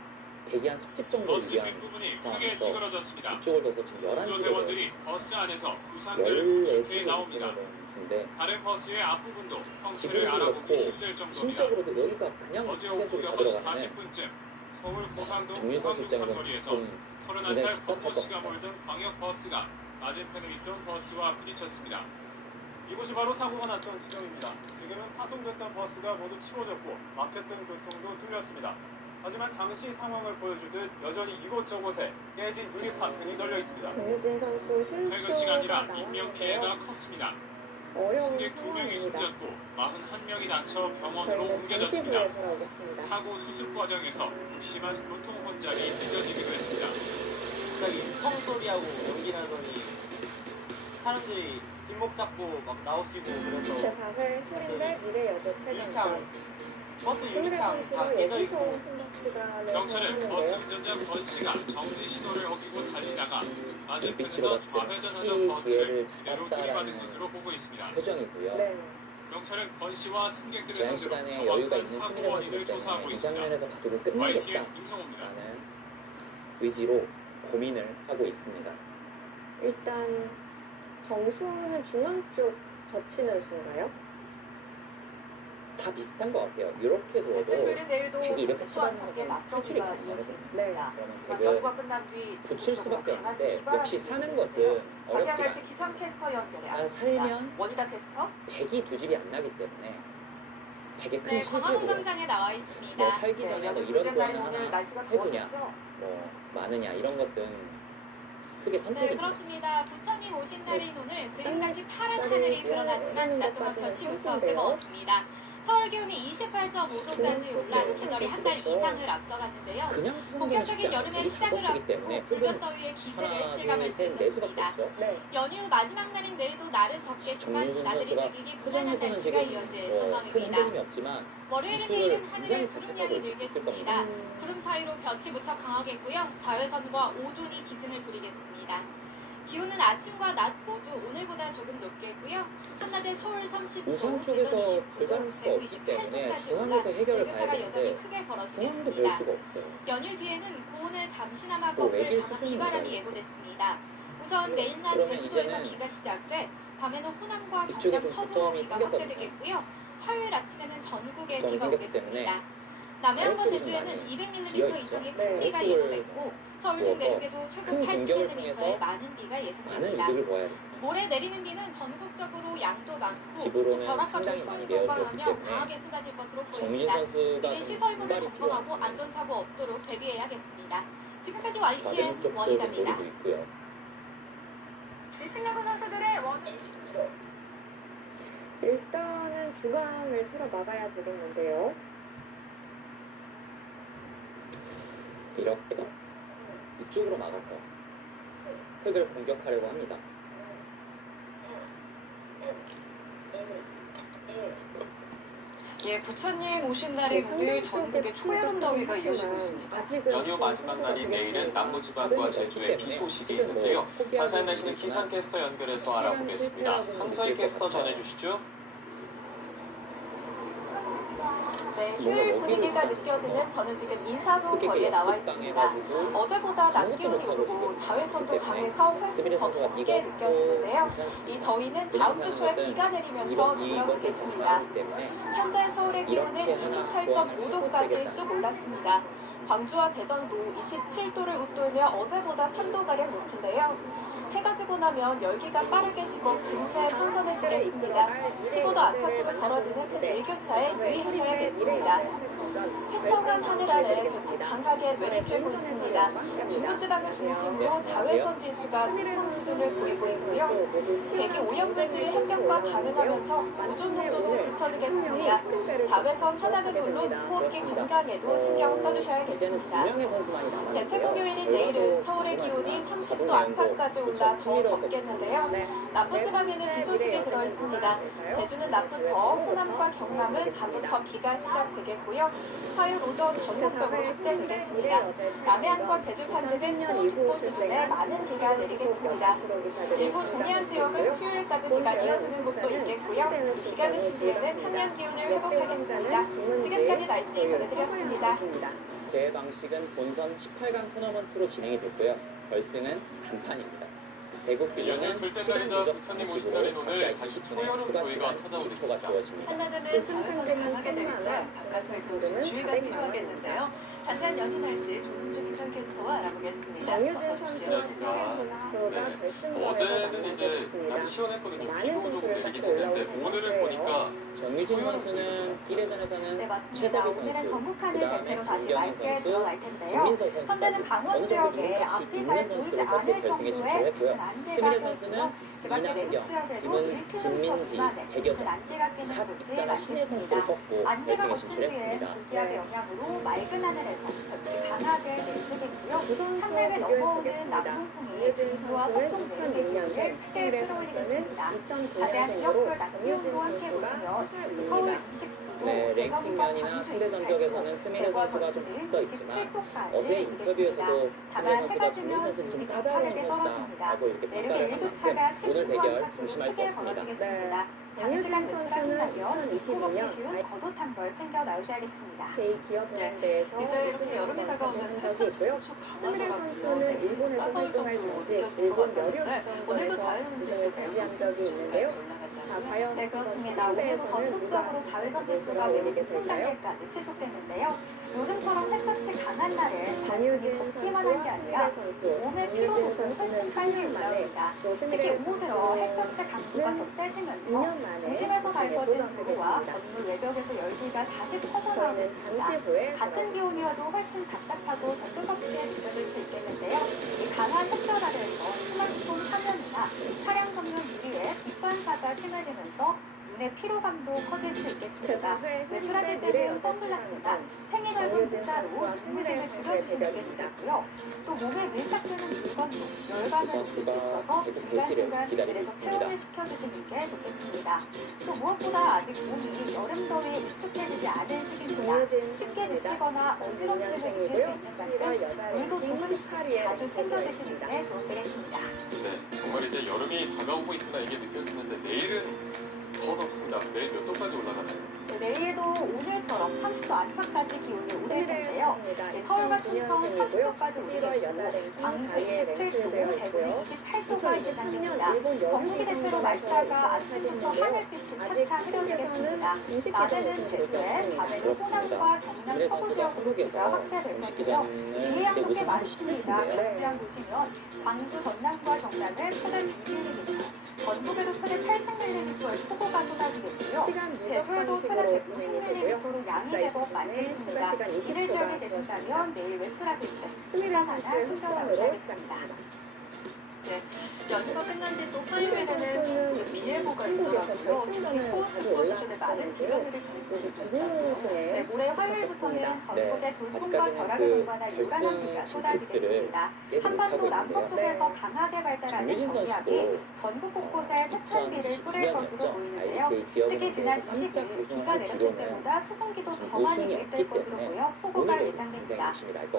대기한 석집 정도 버스 유리한 뒷부분이 크게 상황에서 찌그러졌습니다. 이쪽을 둬서 지금 11시간 구조대원들이 버스 안에서 부상자를 구출해 14시간 나옵니다. 인데 다른 버스의 앞부분도 형체를 지금도 알아보기 그렇고 힘들 정도입니다. 심적으로도 여기가 그냥 어제 오후 휴게소로 6시 가들어가면 40분쯤 서울 고강동 정윤 선수 고강동 입장에서는 상거리에서 좀 31살 굉장히 권모 답답할 씨가 것 같아요. 몰던 광역버스가 맞은편에 있던 버스와 부딪혔습니다. 이곳이 바로 사고가 났던 지점입니다. 지금은 파손됐던 버스가 모두 치워졌고 막혔던 교통도 뚫렸습니다. 하지만 당시 상황을 보여주듯 여전히 이곳저곳에 깨진 유리판 등이 널려 있습니다. 정유진 선수 퇴근 실수가 시간이라 인명 피해가 나왔는데요. 컸습니다. 어려운 승객 2명이 상황입니다. 숨졌고 41명이 다쳐 병원으로 저희는 잠시 옮겨졌습니다. 후에 돌아오겠습니다. 사고 수습 과정에서 극심한 교통 혼잡이 늦어지기도 했습니다. 갑자기 펑 소리하고 연기나더니 사람들이 뒷목 잡고 막 나오시고 그래서 제4회 홀인대 미래 여자 유리창 최강전 버스 스미레 유리창 다 선수 깨져 여기서 있고 승부수가 경찰은 버스 운전자 권 씨가 정지 신호를 어기고 달리다가 맞은편에서 봤을 때 좌회전하던 혹시 버스를 기회를 그대로 잡았다라는 들이받은 것으로 보고 있습니다. 표정이고요. 네. 경찰은 권 씨와 승객들을 제한 상대로 시간에 여유가 정확한 있는 사고 수미래 원인을 선수 조사하고 때문에 이 있습니다. 장면에서 바둑을 YTN 끝내겠다라는 임성호입니다. 의지로 고민을 하고 있습니다. 일단 정수는 중앙 쪽 젖히는 수인가요? 다 비슷한 것 같아요. 이렇게 둬도 대체휴일은 내일도 팩이 이렇게 30분 치받는 밖에 것은 탈출이 맞벌이가 가능하거든요. 이어지겠습니다. 그러면 하지만 팩은 연구가 끝난 뒤 붙일 수밖에 강한 없는데 비바람이 역시 사는 불고 것은 있는데요. 자세한 어렵지가 날씨 않아요. 기상캐스터 연결해 아, 알겠습니다. 살면 원희다 캐스터. 백이 두 집이 안 나기 때문에 백의 큰 네, 실패로 광화문광장에 나와 있습니다. 뭐 살기 전에 뭐 이런 둘째 날인 거 오늘 하나 날씨가 해보냐 더워졌죠? 뭐 많으냐 이런 것은 크게 네, 선택입니다. 그렇습니다. 부처님 오신 날인 오늘 그림같이 파란 쌀이 하늘이 드러났지만 낮 동안 것까지는 볕이 무척 선수인데요. 뜨거웠습니다. 서울 기온이 28.5도까지 올라 계절이 한 달 이상을 앞서갔는데요. 그냥 수성기는 쉽지 본격적인 않아요. 여름의 여기 시작을 다섯 쓰기 때문에 앞두고 불볕더위의 기세를 하나 실감할 수 둘셋 네 수밖에 있었습니다. 없죠. 네. 연휴 마지막 날인 내일도 날은 덥겠지만 정윤선 나들이 선수가 즐기기 무난한 표정에서는 날씨가 지금 이어질 큰 전망입니다. 흔들림이 없지만 월요일은 이수를 내일은 굉장히 하늘에 구름 자책하고 양이 있을 늘겠습니다. 겁니다. 구름 사이로 볕이 무척 강하겠고요. 자외선과 오존이 기승을 부리겠습니다. 기온은 아침과 낮 모두 오늘보다 조금 높겠고요. 한낮에 서울 30도, 우선 대전 쪽에서 20도, 불가능 수가 대구 없기 때문에 28도까지 올라 중앙에서 해결을 봐야 일교차가 여전히 되는데 크게 중앙도 별 벌어지겠습니다. 수가 없어요. 연휴 뒤에는 고온을 잠시나마 또 외길 꺾을 강한 수준입니다. 비바람이 예고됐습니다. 우선 내일 낮 그러면 제주도에서 이제는 비가 시작돼 밤에는 호남과 이쪽에 경남 좀 서부로 두터움이 비가 생겼거든요. 확대되겠고요. 화요일 아침에는 전국에 두터움이 비가 생겼기 때문에 오겠습니다. 남해안과 아래쪽이 좀 제주에는 많이 200mm 비어있죠. 이상의 네, 큰 비가 아래쪽을 예보됐고 서울 등 부어서 내륙에도 최고 큰 공격을 80mm의 통해서 많은 비가 많은 예상됩니다. 이득을 보아야 돼요. 모레 내리는 비는 전국적으로 양도 많고 집으로는 벼락과 상당히 돌풍을 많이 내어졌기 동반하며 때문에 강하게 쏟아질 것으로 정윤 보입니다. 선수가 미리 좀 시설물을 분발이 점검하고 필요합니다. 안전사고 없도록 대비해야겠습니다. 지금까지 좌변 YTN 쪽 쪽에 원희다입니다. 보이고 있고요. 리틀야구 선수들의 일단은 중앙을 틀어 막아야 되겠는데요. 이렇게 이쪽으로 막아서 흙을 공격하려고 합니다. 예, 부처님 오신 날인 오늘 전국에 초여름 더위가 이어지고 있습니다. 연휴 마지막 날인 내일은 남부지방과 제주에 비 소식이 있는데요. 자세한 날씨는 기상캐스터 연결해서 알아보겠습니다. 황서희 캐스터 전해주시죠. 네, 휴일 분위기가 느껴지는 저는 지금 인사동 거리에 나와 있습니다. 어제보다 낮 기온이 오르고 자외선도 강해서 훨씬 더 덥게 느껴지는데요. 이 더위는 다음 주 초에 비가 내리면서 누그러지겠습니다. 현재 서울의 기온은 28.5도까지 쑥 올랐습니다. 광주와 대전도 27도를 웃돌며 어제보다 3도가량 높은데요. 해가 지고 나면 열기가 빠르게 식어 금세 선선해지겠습니다. 식어도 안팎으로 벌어지는 큰 일교차에 유의하셔야겠습니다. 쾌청한 하늘 아래 빛이 강하게 내리쬐고 있습니다. 중부지방을 중심으로 자외선 지수가 높은 수준을 보이고 있고요. 대기 오염물질이 햇볕과 반응하면서 오존 농도도 짙어지겠습니다. 자외선 차단은 물론 호흡기 건강에도 신경 써주셔야겠습니다. 대체 공휴일인 내일은 서울의 기온이 30도 안팎까지 올라 더 덥겠는데요. 남부지방에는 비 소식이 들어있습니다. 제주는 낮부터 호남과 경남은 밤부터 비가 시작되겠고요. 화요일 오전 전국적으로 확대되겠습니다. 남해안과 제주 산지는 호우특보 수준의 많은 비가 내리겠습니다. 일부 동해안 지역은 수요일까지 비가 이어지는 곳도 있겠고요. 비가 그친 뒤에는 평년 기온을 회복하겠습니다. 지금까지 날씨 전해드렸습니다. 대회 방식은 본선 18강 토너먼트로 진행이 됐고요. 결승은 단판입니다. 대국 비전은 둘째 시간 날이자 누적 부처님 오신 방식으로 날인 오늘 각자 다시 20분의 초여름 추가 더위가 시간 찾아오고 10초가 있습니다. 주어집니다. 한낮에는 자외선이 강하게 내리자 바깥 활동은 주의가 필요하겠는데요. 자세한 연휴 날씨 조문주 기상캐스터와 알아보겠습니다. 어서 오십시오. 어제는 이제 날이 시원했거든요. 비도 조금 내리긴 했는데 오늘은 보니까 정유진 선수는 1회전에서는 네, 맞습니다. 최세비 오늘은 선수, 전국하늘 그다음에 대체로 다시 김경희 맑게 선수, 들어갈 텐데요. 김민석 선수가 현재는 강원 어느 정도 지역에 눈같이 앞이 잘 김민 보이지 선수를 않을 결승에 정도의 짙은 진출했고요. 안개가 스미레 껴있고요. 선수는 개밖에 내륙 이낙경, 지역에도 김은, 1km 김민지, 미만의 짙은 백여선 안개가 끼는 각 곳이 국가가 신의 많겠습니다. 선수를 꺾고 안개가 결승에 걷힌 뒤엔 진출했습니다. 고기압의 영향으로 맑은 하늘에서 빛이 강하게 내리쬐겠고요. 산맥을 넘어오는 남동풍이 중부와 서쪽 내륙의 기온을 크게 끌어올리겠습니다. 자세한 지역별 낮 기온도 함께 보시면 서울 29도, 네, 대전과 랭킹전이나 광주 상대 28도, 전적에서는 스미레 대구와 선수가 좀 전주는 앞서 있지만 27도까지 어제 오르겠습니다. 인터뷰에서도 다만 김민 해가 선수가 김민 지면 선수는 기온이 좀 가파르게 까다로운 떨어집니다. 것이다 하고 이렇게 내륙의 평가를 일교차가 한 만큼 오늘 19도 대결 안팎으로 조심할 수 크게 없습니다. 벌어지겠습니다. 장시간 외출하신다면 입고 먹기 쉬운 겉옷 한 벌 챙겨 나오셔야겠습니다. 네, 이제 이렇게 여름이 다가오면서 햇볕이 엄청 강하더라고요. 네, 따가울 정도로 느껴질 것 같았는데 오늘도 자외선 지수가 0.9 수준까지 올라간다고요? 네, 그렇습니다. 오늘도 전국적으로 자외선 지수가 매우 높은 단계까지 치솟겠는데요. 요즘처럼 햇볕이 강한 날에 단순히 덥기만 한 게 아니라 몸의 피로도도 훨씬 빨리 올라옵니다. 특히 오후 들어 햇볕의 강도가 더 세지면서 도심에서 달궈진 도로와 건물 외벽에서 열기가 다시 퍼져나오겠습니다. 같은 기온이어도 훨씬 답답하고 더 뜨겁게 느껴질 수 있겠는데요. 이 강한 햇볕 아래에서 스마트폰 화면이나 차량 전면 유리에 빛 반사가 심해지면서 눈의 피로감도 커질 수 있겠습니다. 외출하실 때는 선글라스나 생이 넓은 모자로 눈부심을 줄여주시는 게 좋겠고요. 또 몸에 밀착되는 물건도 열감을 높일 수 있어서 중간중간 비늘에서 체온을 시켜주시는 게 좋겠습니다. 또 무엇보다 아직 몸이 여름 더위에 익숙해지지 않은 시기입니다. 쉽게 지치거나 어지럼증을 느낄 수 있는 만큼 물도 조금씩 자주 챙겨 드시는 게 도움되겠습니다. 네, 정말 이제 여름이 다가오고 있구나 이게 느껴지는데 내일은 더 덥습니다. 내일 몇 도까지 올라가나요? 네, 내일도 오늘처럼 30도 안팎까지 기온이 오를 텐데요. 네, 서울과 춘천 30도까지 오르겠고 광주 27도, 대구는 28도가 예상됩니다. 전국이 대체로 맑다가 아침부터 하늘빛이 차차 흐려지겠습니다. 낮에는 제주에, 밤에는 호남과 경남 서부 지역으로 비가 확대될 텐데요. 비의 양도 꽤 많습니다. 강수량 보시면 광주 전남과 경남에 최대 100mm, 전북에도 최대 80mm의 폭우가 쏟아지겠고요. 제주에도 최대 150mm로 양이 제법 많겠습니다. 이들 지역에 계신다면 내일 외출하실 때 우산 하나 챙겨 나오셔야겠습니다. 네, 연휴가 끝난 뒤 또 화요일에는 전국에 비 예보가 있더라고요. 특히 호우특보 수준의 많은 비가 내릴 가능성이 있다고요. 네, 올해 화요일부터는 전국에 돌풍과 벼락을 동반한 요란한 비가 쏟아지겠습니다. 한반도 남서쪽에서 강하게 발달하는 전기압이 전국 곳곳에 세찬비를 뿌릴 것으로 보이는데요. 특히 지난 25일 비가 내렸을 때보다 수증기도 더 많이 유입될 것으로 보여 폭우가 예상됩니다.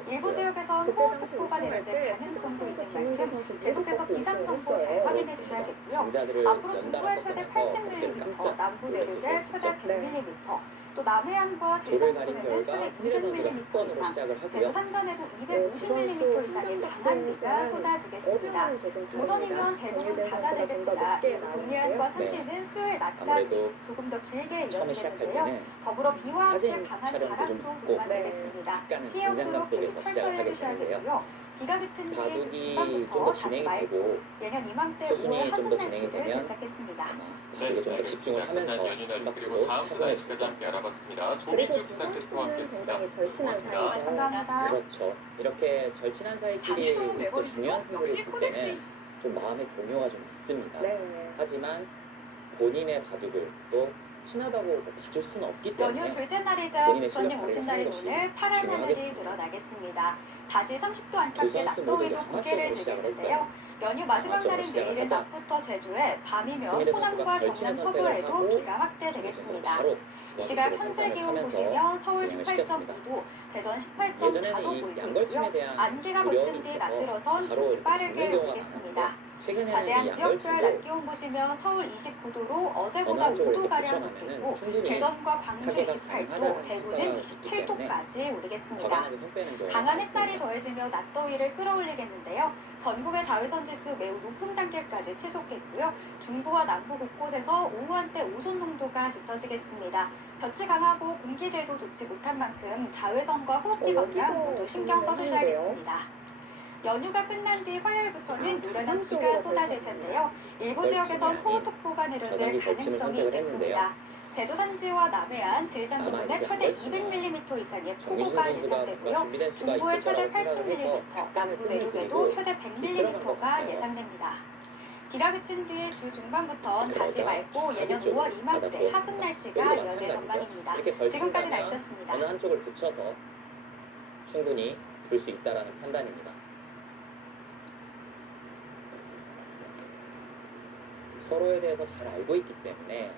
일부 지역에선 호우특보가 내려질 가능성도 있는 만큼 계속해서 기상정보 잘 확인해 주셔야겠고요. 앞으로 중부에 최대 80mm, 남부 내륙에 최대 100mm, 또 남해안과 제산 부근에는 최대 200mm 이상, 제주 산간에도 250mm 이상의 강한 비가 쏟아지겠습니다. 오전이면 대부분 잦아들겠으나 일부 동해안과 산지는 수요일 낮까지 조금 더 길게 이어지겠는데요. 더불어 비와 함께 강한 바람도 동반되겠습니다. 피해 없도록 대비 철저히 해주셔야겠고요. 비가 그친 뒤 주 중반부터 다시 맑고 내년 이맘때 5월 하순 날씨를 되찾겠습니다. 네, 집중을 연휴 날씨 그리고 다음 주 날씨까지 함께 알아봤습니다. 조민주 기상캐스터와 함께했습니다. 고맙습니다. 감사합니다. 그렇죠. 이렇게 절친한 사이끼리 또 중요한 승부를 볼 때는 좀 마음의 동요가 좀 있습니다. 하지만 본인의 바둑을 또 친하다고 봐줄 수는 없기 때문에 연휴 둘째 날이자 부처님 오신 날인 오늘 파란 하늘이 늘어나겠습니다. 다시 30도 안팎의 낮더위도 고개를 들겠는데요. 연휴 마지막 날인 내일은 낮부터 제주에, 밤이면 호남과 경남 서부에도 비가 확대되겠습니다. 이 시각 현재 기온 보시면 서울 18.5도, 대전 18.4도 보이고 있고요. 안개가 걷힌 뒤 낮들어선 비가 빠르게 오겠습니다. 자세한 지역별 낮 기온 보시면 서울 29도로 어제보다 5도가량 높이고 대전과 광주 28도, 대구는 27도까지 오르겠습니다. 강한 햇살이 더해지며 낮더위를 끌어올리겠는데요. 전국의 자외선지수 매우 높은 단계까지 치솟겠고요. 중부와 남부 곳곳에서 오후 한때 오존 농도가 짙어지겠습니다. 볕이 강하고 공기질도 좋지 못한 만큼 자외선과 호흡기 건강 모두 신경 써주셔야겠습니다. 연휴가 끝난 뒤 화요일부터는 노련한 비가 쏟아질 텐데요. 일부 지역에선 호우특보가 내려질 가능성이 있겠습니다. 제주 산지와 남해안, 질산 부근에 최대 200mm 이상의 폭우가 예상되고요. 중부에 최대 80mm, 남부 내륙에도 최대 100mm가 예상됩니다. 비가 그친 뒤 주 중반부터 다시 맑고 예년 5월 이맘때 하순 날씨가 이어질 전망입니다. 지금까지 날씨였습니다. 어느 한쪽을 붙여서 충분히 불 수 있다라는 판단입니다. 서로에 대해서 잘 알고 있기 때문에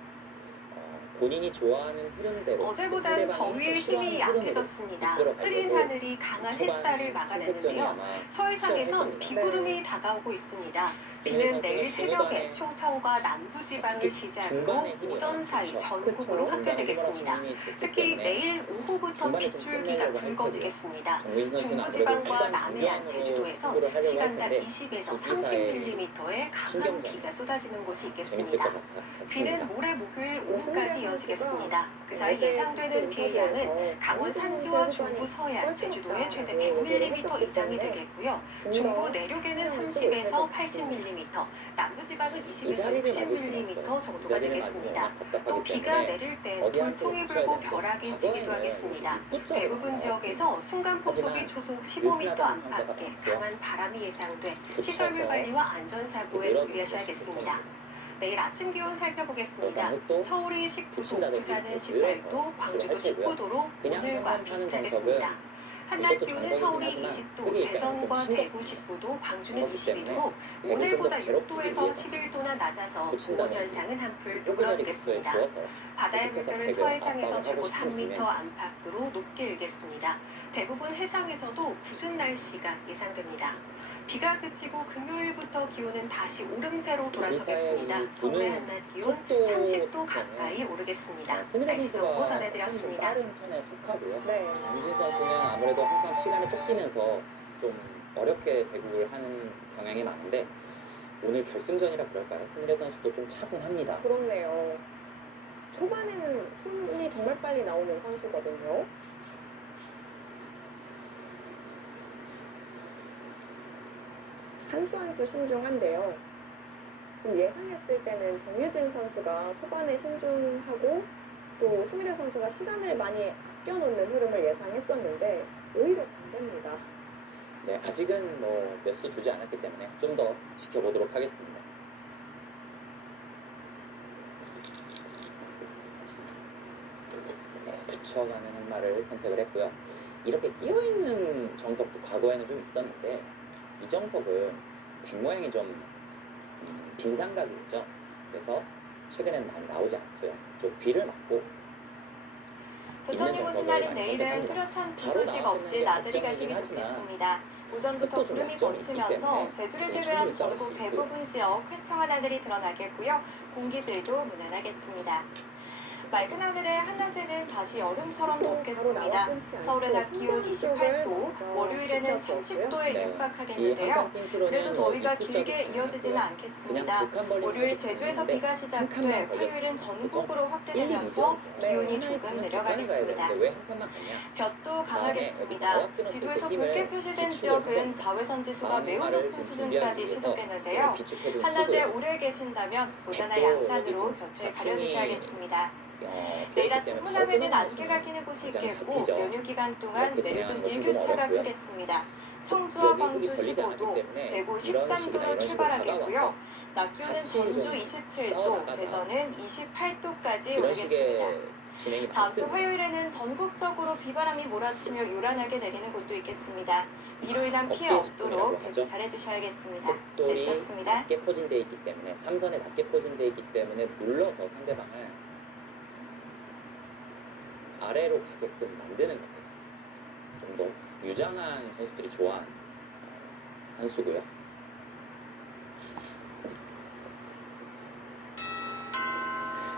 본인이 좋아하는 흐름대로 어제보단 더위의 힘이 약해졌습니다. 흐린 하늘이 강한 햇살을 막아내는데요. 서해상에선 비구름이 다가오고 있습니다. 비는 내일 새벽에 충청과 남부지방을 시작으로 오전 사이 전국으로 확대되겠습니다. 특히 내일 오후부터 빗줄기가 굵어지겠습니다. 중부지방과 남해안, 제주도에서 시간당 20에서 30mm의 강한 비가 쏟아지는 곳이 있겠습니다. 비는 모레 목요일 오후까지 이어지겠습니다. 그 사이 예상되는 비의 양은 강원 산지와 중부 서해안, 제주도에 최대 100mm 이상이 되겠고요. 중부 내륙에는 30에서 80mm, 남부지방은 20에서 60mm 정도가 되겠습니다. 또 비가 내릴 때 돌풍이 불고 벼락이 치기도 하겠습니다. 대부분 지역에서 순간풍속이 초속 15m 안팎의 강한 바람이 예상돼 시설물 관리와 안전사고에 유의하셔야겠습니다. 내일 아침 기온 살펴보겠습니다. 서울이 19도, 부산은 18도, 광주도 19도로 오늘과 비슷하겠습니다. 한낮 기온은 서울이 20도, 대전과 대구 19도, 광주는 22도로 오늘보다 6도에서 11도나 낮아서 고온 현상은 한풀 누그러지겠습니다. 바다의 물결은 서해상에서 최고 3m 안팎으로 높게 일겠습니다. 대부분 해상에서도 궂은 날씨가 예상됩니다. 비가 그치고 금요일부터 기온은 다시 오름세로 돌아서겠습니다. 서울의 한낮 기온 30도 가까이 오르겠습니다. 날씨 정보 전해드렸습니다. 윤진 선수는 아무래도 항상 시간에 쫓기면서 좀 어렵게 대국을 하는 경향이 많은데 오늘 결승전이라 그럴까요? 스미레 선수도 좀 차분합니다. 그렇네요. 초반에는 손이 정말 빨리 나오는 선수거든요. 한 수 한 수 신중한데요. 좀 예상했을 때는 정유진 선수가 초반에 신중하고 또 스미레 선수가 시간을 많이 아껴놓는 흐름을 예상했었는데 오히려 반대입니다. 네, 아직은 뭐 몇 수 두지 않았기 때문에 좀 더 지켜보도록 하겠습니다. 네, 붙여가는 한마를 선택을 했고요. 이렇게 끼어있는 정석도 과거에는 좀 있었는데 이 정석은 백 모양이 좀 빈상각이죠. 그래서 최근엔 많이 나오지 않고요. 좀 귀를 막고 부처님 오신 날인 내일은 뚜렷한 비 소식 없이 나들이 가시기 좋겠습니다. 오전부터 구름이 걷히면서 제주를 제외한 전국 대부분 지역 쾌청한 하늘이 드러나겠고요. 공기질도 무난하겠습니다. 맑은 하늘에 한낮에는 다시 여름처럼 덥겠습니다. 서울의 낮 기온 28도, 월요일에는 30도에 육박하겠는데요. 그래도 더위가 길게 이어지지는 않겠습니다. 월요일 제주에서 비가 시작돼 화요일은 전국으로 확대되면서 기온이 조금 내려가겠습니다. 볕도 강하겠습니다. 지도에서 붉게 표시된 지역은 자외선 지수가 매우 높은 수준까지 치솟겠는데요. 한낮에 오래 계신다면 모자나 양산으로 볕을 가려주셔야겠습니다. 내일 아침 호남에는 안개가 끼는 곳이 있겠고 연휴 기간 동안 내륙은 일교차가 크겠습니다. 성주와 광주 15도, 대구 13도로 출발하겠고요. 낮 기온은 전주 27도, 대전은 28도까지 오르겠습니다. 다음 주 화요일에는 전국적으로 비바람이 몰아치며 요란하게 내리는 곳도 있겠습니다. 비로 인한 피해 없도록 대비 잘해주셔야겠습니다. 네, 좋습니다. 낮게 포진되어 있기 때문에 삼선에 낮게 포진되어 있기 때문에 눌러서 상대방을 아래로 가게끔 만드는 겁니다. 좀 더 유장한 선수들이 좋아하는 한 수고요.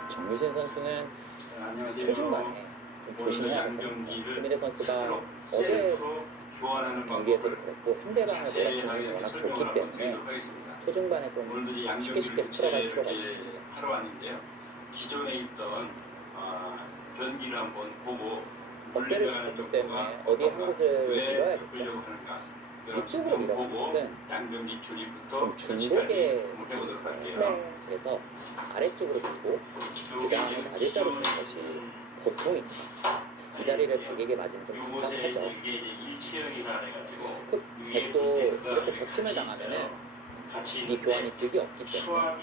정유진 선수는 초중반에 좀 조심해야 됩니다. 스미레 선수가 어제 경기에서도 그랬고 상대방을 몰아치는 게 워낙 좋기 때문에 초중반에 좀 쉽게 풀어갈 필요가 있습니다. 하러 왔는데요. 기존에 있던 변기를 한번 보고 어깨를 잡았기 때문에 어디 한 곳을 밀어야겠죠. 이쪽으로 밀어가는 것은 양변기 줄이부터 좀 중복에 해보도록 할게요. 그래서 아래쪽으로 밀고 그 다음에 낮을 자로 주는 것이 보통입니다. 이 자리를 벽에게 맞으면 좀 답답하죠. 이게 일체형이라 해가지고 그 벽도 이렇게 적심을 당하면은 이 교환이 벽이 없기 때문에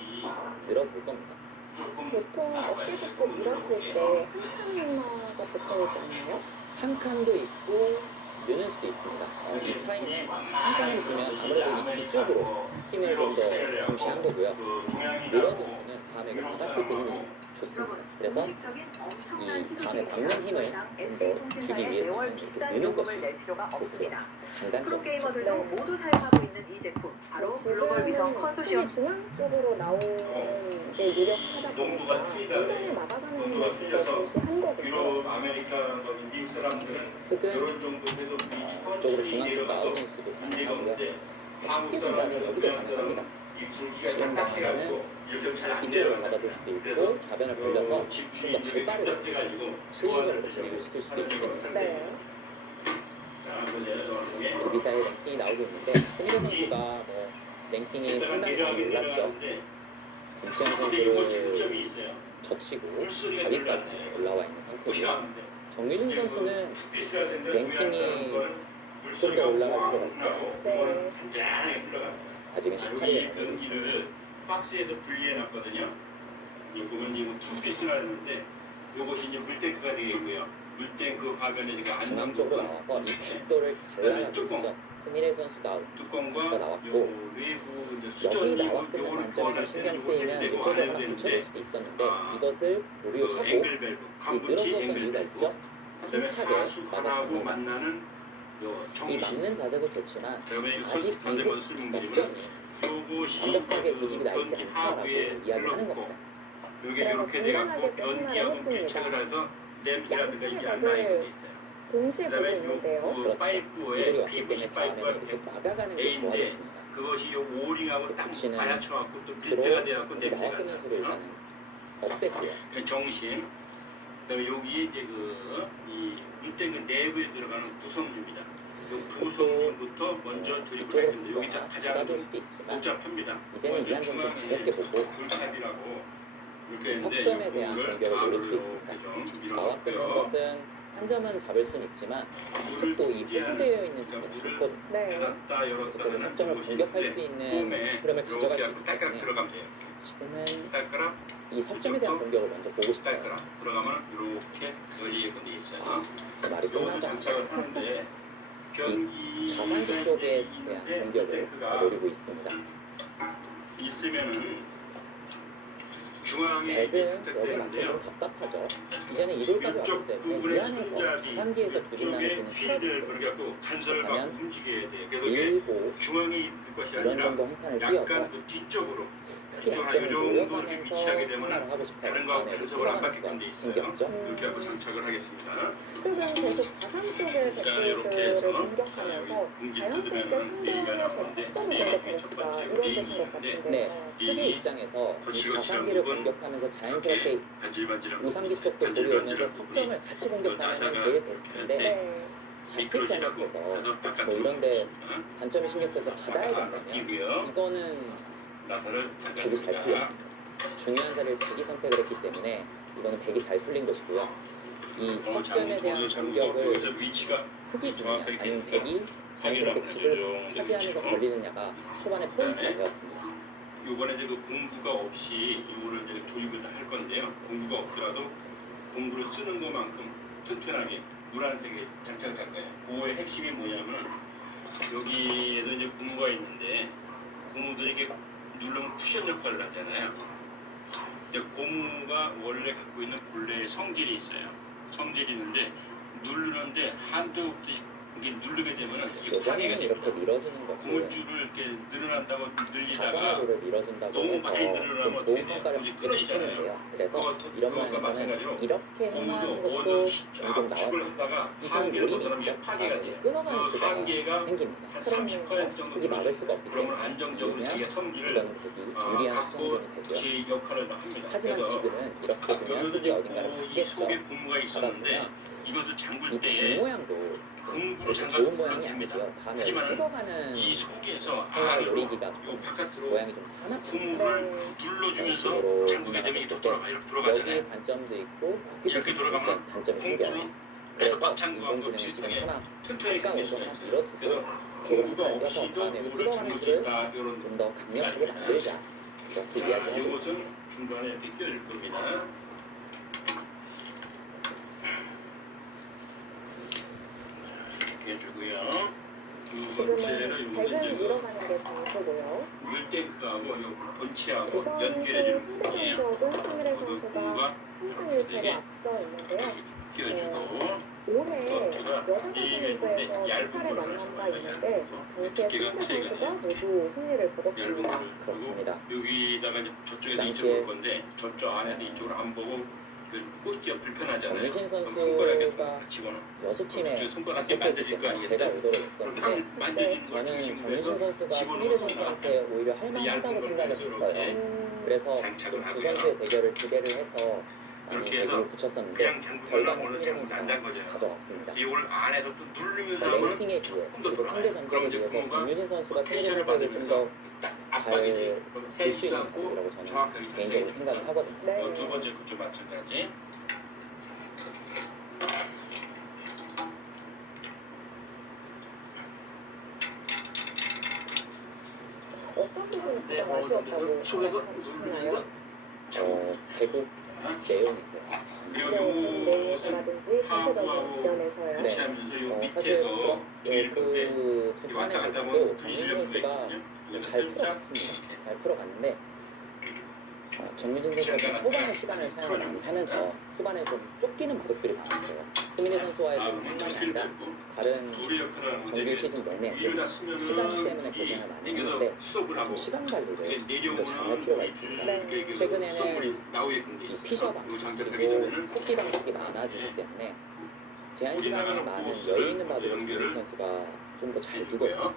늘어볼 겁니다. 보통 어깨 잡고 밀었을 때 한 칸마다 보통이지 않나요? 한 칸도 있고 느는 수도 있습니다. 이 차이는 한 칸을 두면 아무래도 이 뒤쪽으로 힘을 좀 더 중시한 거고요. 늘어도 수는 다음에 받았을 때 힘이 좋습니다. 그래서 이 다음에 받는 힘을 좀 더 주기 위해서는 이렇게 느는 것이 좋고요. 프로게이머들도 모두 사용하고 있는 이 제품 바로 글로벌 위성 컨소시엄. 중앙 쪽으로 나오는 데 노력하다 보니까 한번에 막아가는 힘을 중시한 거거든요. 아메리카적인 미국 사람들은 이런 정도 돼도 쪽으로 중앙 쪽 나오는 수도 가능하고요. 쉽게 본다면 여기도 가능합니다. 시험 같으면은 이쪽으로 받아볼 수도 있고 좌변을 돌려서 좀 더 발빠르게 실리적으로 진행을 시킬 수도 있습니다. 두 기사의 랭킹이 나오고 있는데 스미레 선수가 뭐 랭킹이 상당히 많이 올랐죠. 김치현 선수를 젖히고 4위까지 올라와 있는 상태고요. 정유진 선수는 랭킹이 좀 더 올라갈 필요가 있어요. 아직은 18위에 변기를 박스에서 분리해 놨거든요. 이 보면 이거 두 피스나 했는데 이것이 이제 물탱크가 되겠고요. 물탱크 화면에 지금 중앙 쪽으로 나와서 이 각도를 잘라내는 거죠. 스미레 선수 뚜껑과 나왔고 여기 나왔다는 관점이 좀 신경 쓰이면 이쪽으로 하나 붙여줄 수도 있었는데 이것을 보류하고 이 늘어섰던 이유가 있죠. 힘차게 막아주는 이 막는 자세도 좋지만 아직 미국 역전이 완벽하게 고집이 나 있지 않다라고 이야기하는 겁니다. 이게 이렇게 돼갖고 변기하고 밀착을 해서 냄새라든가 이게 안 나게 돼 있어요. 동시에 보고 그다음에 있는데요. 요 파이프에 왔기 PVC 때문에 파이프가 다음에는 이렇게 막아가는 게 A인데 좋아졌습니다. 그것이 요 오링하고 딱 붙이는 받아쳐갖고 또 주로 밀폐가 돼갖고 이 나와 냄새가 끄는 수를 나요. 일단은 없앴고요. 그 정신. 그다음에 여기 이제 이 물탱크 내부에 들어가는 구성입니다. 부속부터 먼저 조립을 할 텐데 여기 가장 닫아줄 수도 있지만 복잡합니다. 이제는 이 안전 좀 가볍게 보고 불탑이라고 이렇게 했는데 석점에 대한 공을 공격을 노릴 수 바로 있습니다. 나와 뜨는 것은 한 점은 잡을 수는 있지만 아직도 이 포함되어 있는 자세가 좋거든요. 네. 닫았다 열었다 그래서 석점을 공격할 수 있는 흐름을 가져갈 수 있기 딸가락 때문에 들어가면 돼요. 지금은 딸가락 이 석점에 대한 공격을 먼저 보고 싶어요. 딸가락 들어가면 이렇게 열리게끔 돼 있어요. 제 말이 요것도 끝나지 장착을 않아요. 하는데 변기 자산기 쪽에 대한 공격을 노리고 있습니다. 있으면은 중앙에 백은 여기 장착되는데요. 맞춰서 답답하죠. 이제는 이돌까지 왔기 이쪽 때문에 이 부분의 안에서 손잡이 자산기에서 두진다는 이쪽에 분은 휠을 그래갖고 간섭을 받고 그러면 움직여야 돼요. 그래서 이게 밀고 중앙에 있을 것이 이런 아니라 정도 한판을 약간 뛰어서 그 뒤쪽으로 크게 이쪽 약점을 한 정도 이렇게 노려가면서 위치하게 생활을 되면 하고 싶어요. 다른 거하고 다음에 간섭을 안 들어가는 받게끔 돼 수가 있어요. 생겼죠. 이렇게 하고 장착을 하겠습니다. 흙은 계속 가상 쪽의 이렇게 백돌들을 해서 공격하면서 공기 자연스럽게 뜯으면 레이가 상대방의 나오는데 속도를 레이가 중에 첫 공격하겠다 번째 이런 뜻인 레이인데 것 같은데요. 네, 흑의 입장에서 이 거칠거칠한 자산기를 부분, 공격하면서 자연스럽게 반질반질한 우상기 쪽도 노려오면서 석점을 같이 공격하는 게 제일 베스트인데 네. 자칫 잘못해서 뭐 이런데 단점이 신경 써서 받아야 된다면 이거는 나사를 백이 잘 풀려. 중요한 자리를 백이 선택을 했기 때문에 이거는 백이 잘 풀린 것이고요. 이 석점에 대한 공격을 위치가 흑이 주느냐 아니면 백이 자연스럽게 집을 차지하면서 걸리느냐가 초반에 포인트가 되었습니다. 요번에 이제 그 공구가 없이 이거를 이제 조립을 다 할 건데요. 공구가 없더라도 공구를 쓰는 것만큼 튼튼하게 노란색에 장착을 할 거예요. 그거의 핵심이 뭐냐면 여기에도 이제 고무가 있는데 고무들이 이게 누르면 쿠션 역할을 하잖아요. 근데 고무가 원래 갖고 있는 본래의 성질이 있어요. 성질이 있는데 누르는데 한도 없이 이게 누르게 되면 이게 파괴가 예전에는 돼요. 이렇게 밀어주는 것을 고무줄을 이렇게 늘어난다고 늘리다가 사선으로를 밀어준다고 너무 해서 많이 늘어나면 좀 어떻게 좋은 돼요? 평가를 이제 받지 끊어지잖아요. 못했는데요. 그래서 이런 그것과 마찬가지로 면에서는 이렇게 고무도 행하는 것도 어느 종종 압축을 나왔습니다. 하다가 이상한 한계를 요인이 벗어나면 있죠. 파괴가 돼요. 끊어가는 그 수가 한계가 생깁니다. 한 30% 정도 흑이 막을 수가 없기 그러면 때문에 안정적으로 그러면 자기가 성질을 이건 흑이 유리한 갖고 수정전이 되고요. 제 역할을 다 합니다. 하지만 그래서 지금은 이렇게 되면 여기도 흑이 어딘가를 이 받겠죠. 속에 고무가 있었는데 받아보면 이것을 이 잠글 빈 때에 모양도 공구로 그렇게 잠가 좋은 모양이 됩니다. 아니고요. 다음에 하지만 찍어가는 이 속에서 생활을 안으로 노리기가 요 바깥으로 모양이 좀 사납습니다. 고무를 이런 눌러주면서 식으로 잠그게 되면 이렇게 돌아가 이렇게 돌아가잖아요. 여기에 단점도 있고 이렇게 돌아가면 단점이 공구를 생겨요. 그래서 꽉 잠그고 인공지능은 지금 비슷하게 하나 튼튼하게 잠깐 당길 오전 수가 하나 있어요. 그래서 밀어두고 그걸 공구가 당겨서 없이도 다음에 공구를 찍어가는 잠글 수 줄을 있다 이런 좀 더 강력하게 만들자 이렇게 이야기하고 있습니다. 이것은 중간에 이렇게 껴줄 겁니다. 이렇게 해주고요. 두 번째는 지금은 이거는 백은 이제 밀어가는 게 장소고요. 물탱크하고 요 본치하고 두 선수 연결해주는 부분이에요. 상대전적은 스미레 선수가 공구가 3승 1패로 앞서 있는데요. 끼워주고 올해 너트가 여자 이게 선수에서 얇은 두 차례 걸로 만난 바 하는 있는데 당시에 두께가 상대 차이가 선수가 나요. 모두 승리를 얇은 거뒀습니다. 거를 그렇습니다. 여기다가 이제 저쪽에서 당시에 이쪽으로 올 건데 저쪽 안에서 이쪽으로 안 보고 그 꽂기가 불편하잖아요. 정유진 그럼 손가락에 선수가 집어넣어. 여수팀에 그쪽 손가락에 소속돼 만져질 거 있을 때 제가 아니겠어요? 의도를 그럼 했었는데 만져진 걸 저는 중심으로 정유진 해서 선수가 집어넣어서 스미레 선수한테 오히려 할만하다고 생각을 했어요. 그래서 장착을 두 하고요. 선수의 대결을 기대를 해서 많이 이렇게 해서 대결을 붙였었는데 그냥 잠그거나 결과는 오늘 스미레 잠그면 안단 거죠. 선수가 가져왔습니다. 이걸 안에서 또 누르면서 그러니까 하면 랭킹에 비해 조금 더 그리고 돌아가요. 상대 그럼 전적에 이제 비해서 공구가 정유진 선수가 스미레 텐션을 선수에게 좀 더 딱 압박이 돼요. 잘 셀 줄 수 수도 있는 않고 방법이라고 저는 정확하게 개인적으로 장착이 생각을 하거든요. 네. 두 번째 그쪽 마찬가지. 어떤 부분이 좀 아쉬웠다고 생각하시나요? 대국 내용이고요. 레이에서라든지 전체적인 면에서요. 붙이하면서 요 사실 밑에서 그두 왔다 판의 갔다 경우도 하면 정민 부실력도 선수가 있거든요. 잘 풀어갔습니다. 잘 풀어갔는데 정민준 선수가 초반에 시간을 사용을 많이 하면서 후반에 좀 쫓기는 바둑들이 많았어요. 스미레 선수와의 뿐만이 아니라 다른 정규 시즌 내내 좀 시간 때문에 고생을 많이 했는데 좀 시간 관리를 좀 더 잘할 필요가 있습니다. 최근에는 이 피셔방 그리고 토끼 방식이 많아지기 때문에 제한 시간이 많은 여유 있는 바둑을 정민 선수가 좀 더 잘 두거든요.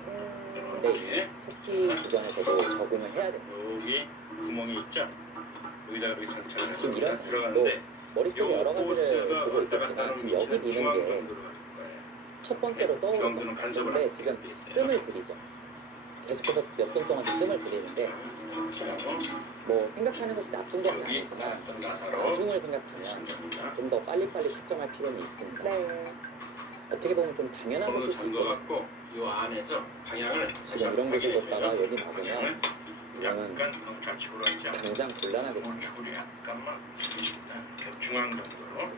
근데 토끼 구전에서도 적응을 해야 됩니다. 여기 구멍이 있죠? 여기다가 이렇게 장착을 지금 이런 들어가는데 머릿속에 여러 가지를 보고 있겠지만 지금 여기 미는 게 첫 번째로 중앙도는 떠오르는 간섭을 건데 하게 지금 돼 있어요. 뜸을 들이죠. 계속해서 몇 분 동안 뜸을 들이는데 뭐 생각하는 것이 나쁜 건 여기 아니지만 가사로 나중을 생각하면 좀 더 빨리빨리 측정할 필요는 있습니다. 네. 어떻게 보면 좀 당연한 오늘 것일 수 잠궈 있고 갖고 이 안에서 방향을 지금 이런 곳에 뒀다가 여기 방향을 박으면 이거는 약간 좌측으로 앉아. 당장 곤란하겠죠. 우측으로 약간만 중앙 정도로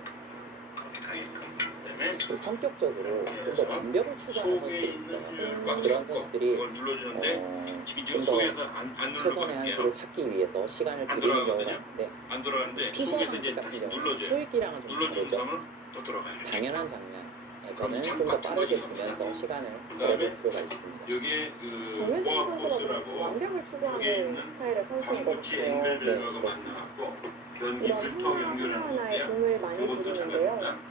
그렇게 가게끔. 그다음에 그 성격적으로 좀 더 완벽을 추구하는 속에 선수들이 있어요. 있는 꽉 그런 잡고 선수들이 이걸 눌러주는데 좀 지금 더 속에서 안 최선의 눌러갈게요. 한수를 찾기 위해서 시간을 안 들이는 경우가 돌아가거든요. 있는데 안 돌아가는데 피셔 속에서 이제 선수 같은 다시 경우는 눌러줘요. 초읽기랑은 좀 눌러준 다르죠. 다음은 또 돌아가요. 당연한 장면에서는 좀 더 빠르게 주면서 시간을 벌어볼 필요가 있습니다. 여기에 그 정유진 보아 선수가 좀 코스라고 완벽을 여기 추구하는 있는 스타일의 선수인 것 황구치 같아요. 앵글들하고 네, 그렇습니다. 만나갖고 변기 이런 불통 연결하는 하나하나에 건데요. 공을 많이 이것도 들이는데요. 장갑입니다.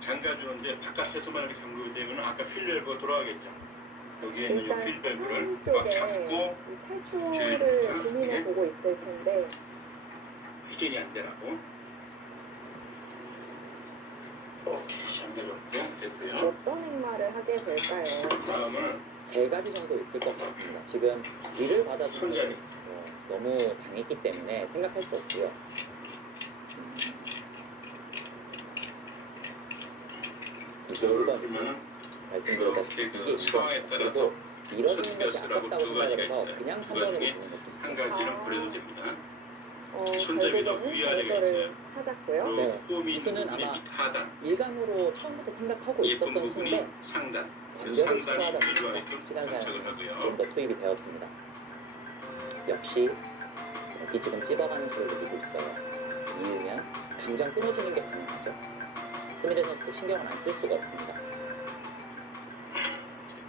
장가주는데 바깥에서만 이렇게 잠그게 되면 아까 필밸브가 돌아가겠죠. 여기에 있는 이 일단 필밸브를 상 꽉 쪽에 잡고 이 탈출을 고민해 보고 있을 텐데 회전이 안 되라고. 오케이, 잠가줬고 됐고요. 어떤 행마를 하게 될까요? 다음은 세 가지 정도 있을 것 같습니다. 지금 위를 받아주는 손잡이. 너무 당했기 때문에 생각할 수 없고요. 이게 1번 그러면은 말씀드렸다시피 이렇게 이게 그 상황에 2번 따라서 그리고 이뤄지는 것이 손뼈스라고 아깝다고 두 가지가 생각을 해서 있어요. 그냥 두 3번으로 가지 중에 주는 것도 한 있어요. 가지는 그래도 됩니다. 결국에는 장소를 찾았고요. 그리고 네. 홈이 이수는 있는 부분이 아마 하단, 일감으로 처음부터 생각하고 예쁜 있었던 부분이 수인데 상단. 완벽을 상단이 추구하다 위주하게 보니까 좀 시간 장착을 사용이 하고요. 좀 더 투입이 되었습니다. 역시 여기 지금 찝어가는 수를 누리고 있어요. 이으면 당장 끊어지는 게 가능하죠. 스미레 선수도 신경을 안 쓸 수가 없습니다.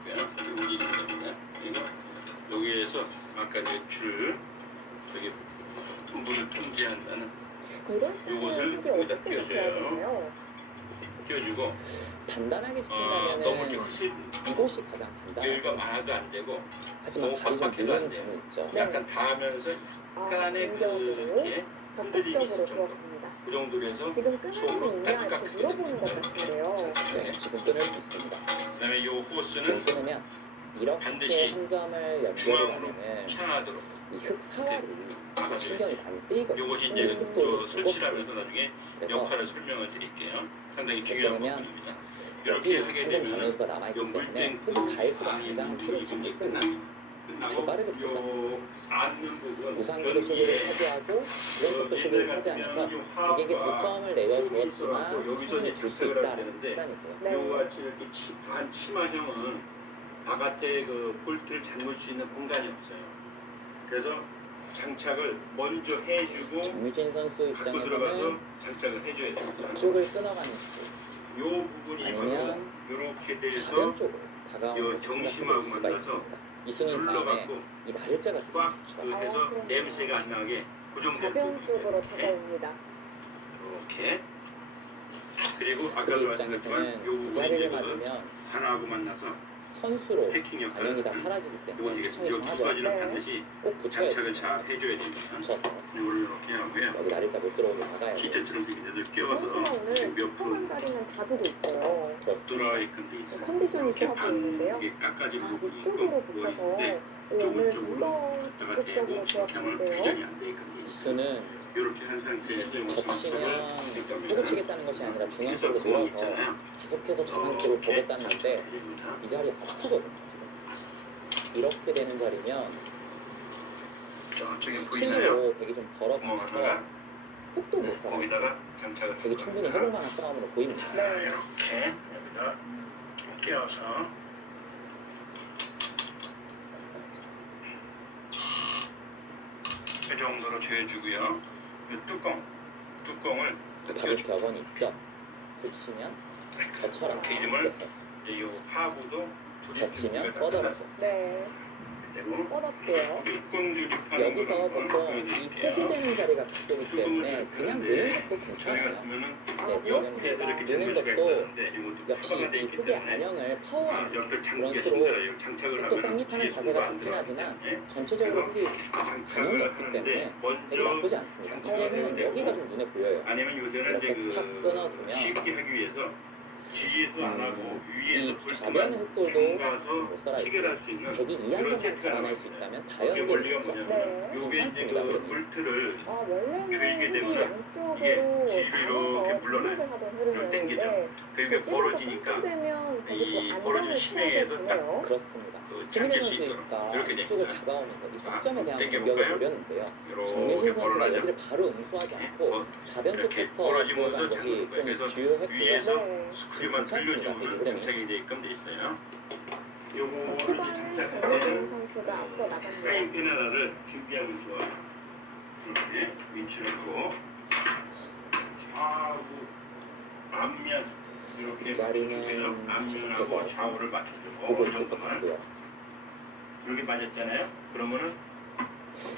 여기 있는 겁니다. 그리고 여기에서 아까 줄 저기 분분을 통제한다는 이럴 요것을 때는 여기다 어떻게 잡혀야 끼워줘요. 되나요? 끼워주고 단단하게 너무 짚는다면 이렇게 흐릿 이곳이 가장 여유가 단단하죠. 많아도 안 되고 하지만 너무 발이 좀 빡빡해도 안 무는 돼요. 경우 있죠. 약간 닿으면서 약간의 그 이렇게 흔들림이 있을 적극적으로 정도. 주었습니다. 그 정도로 해서 지금 끊을 수 속으로 있냐 이렇게 깔끔하게 물어보는 것 됩니다. 같은데요. 네, 지금 끊을 수 있습니다. 그다음에 요 지금 호스는 끊으면 이렇게 반드시 한 점을 연결을 중앙으로 하면은 향하도록 이 흙 사활이 막아줘야 신경이 돼요. 많이 쓰이거든요. 요것이 이제 흙도 저 설치를 하면서 나중에 그래서 역할을 설명을 드릴게요. 상당히 중요한 그러면 부분입니다. 여기 이렇게 하게 한점 되면 전후가 남아있기 요 때문에 물탱크 흙이 닿을수록 안에 당장 물이 풀을 이제 잡습니다. 끝나고 빠르게 요 앉는 부분 우상기도 시기를 차지하고 이런 것도 시기를 차지하면서 고객에게 고점을 내려주었지만 충분히 줄 수 있다는 판단이고요. 네. 요같이 이렇게 반 치마형은 바깥에 그 볼트를 잠글 수 있는 공간이 없어요. 그래서 장착을 먼저 해주고 정유진 선수 갖고 들어가서 입장에서는 장착을 해줘야 됩니다. 쭉을 끊어가는 수 요 부분이 바로 아니면 이렇게 돼서 다른 쪽으로 다가오는 요 정심하고 수가 만나서 있습니다. 이순인 다음에 눌러갖고 이 날짜가 꽉 좋죠. 해서 그럼 냄새가 안 나게 고정된 좌변 부분이 쪽으로 이렇게 다가옵니다. 이렇게 그리고 그 아까도 말씀드렸지만 요 입장에서는 이 자리를 부분이 맞으면 하나하고 만나서 선수로 해킹 역할을 반영이 다 사라지기 때문에 요것이 시청이 요두 정하죠. 가지는 네. 반드시 꼭 붙여야 장착을 됩니다. 잘 해줘야 됩니다. 붙여서 이거를 이렇게 하고요. 여기 날짜 못 들어오게 나가야 돼요. 기체처럼 이렇게 선수가 끼워서 오늘 지금 몇 프로 슈퍼만 자리는 다 두고 있어요. 들어있건 돼 있어요. 컨디션이 이렇게 좋아 보이는데요. 이게 깎아진 부분이 있고 이쪽으로 뭐 붙여서 있는데 오늘 쪽은 좀 쪽으로 더 갖다가 대고 적극적으로 이렇게 하면 좋았는데요. 회전이 안 되게끔 돼 있어요. 이수는 이렇게 한 상태에서 이거 접치면 장착을 뿌리치겠다는 것이 아니라 중앙 그래서 쪽으로 구멍 밀어서 있잖아요. 계속해서 자상치로 이렇게 보겠다는 건데 장착해줍니다. 이 자리 아프거든요. 지금. 이렇게 되는 자리면 저쪽에 보이나요? 실리로 되게 좀 구멍 벌어지면서 하나가 흙도 못 살아요. 거기다가 장착을 되게 충분히 해볼 만한 싸움으로 보입니다. 이렇게 여기다 끼워서 이 정도로 조여주고요. 이 뚜껑을 바로 벽은 있죠. 붙이면 저처럼 이렇게 이름을 이 하부도 젖히면 뻗어버려. 네. 그리고 뻗었고요. 뚜껑 조립하는 여기서 거는 보통 이 보여드릴게요. 표시되는 자리가 각도기 때문에 그냥 느는 것도 저희 괜찮아요. 같으면은 네, 옆에서 이렇게 느는 잠글 수가 것도 있었는데 이것도 역시 커버가 돼 이 있기 흙의 때문에 안형을 파워하는 옆에 그런 잠겨 수로 있습니다. 장착을 흙도 하면 쌍립하는 뒤에 자세가 수가 안 좋긴 들어가기 하지만 때문에 전체적으로 흙이 장착을 안형이 없기 하는데 때문에 되게 먼저 나쁘지 않습니다. 이제는 여기가 좀 눈에 보여요. 아니면 요새는 이제 이렇게 탁 그 끊어두면 쉽게 하기 위해서 뒤에서 안 하고 위에서 이 좌변 볼트만 흑돌도 담가서 못 살아 있고 체결할 수 있는 백이 이 그런 안정만 세트가 잡아낼 나와 수 있어요. 있다면 그게 다연결이 원리가 있죠. 뭐냐면 요게 이제 괜찮습니다. 그 그러면. 볼트를 원래는 조이게 흙이 되면은 양쪽으로 이게 뒤로 이렇게 나눠서 물러나요. 분석을 하던 그걸 흐름이었는데 당기죠. 그게 벌어지니까 되면 거기 이 또 벌어진 안정을 심해에서 취하게 딱 되네요. 그렇습니다. 그 최민희 잠길 수 있도록 선수가 이렇게 이쪽을 됩니다. 다가오면서 이 자, 석점에 대한 당겨볼까요? 공격을 노렸는데요. 이렇게 정민신 선수가 벌어나죠. 여기를 바로 응수하지 않고 좌변 이렇게 쪽부터 벌어지면서 들어간 것이 잡는 거예요. 좀 그래서 주요했고요. 위에서 네. 스크류만 돌려주면 장착이 되게끔 돼 있어요. 요거를 이제 초반에 장착할 정민진 때는 선수가 앞서 나갑니다. 사인 펜 하나를 준비하면 좋아요. 이렇게 위치를 하고 좌우 앞면 이렇게 맞춰주고요. 앞면하고 좌우를 맞춰주고 보고 어느 있을 것 정도만 같고요. 이렇게 맞았잖아요. 그러면은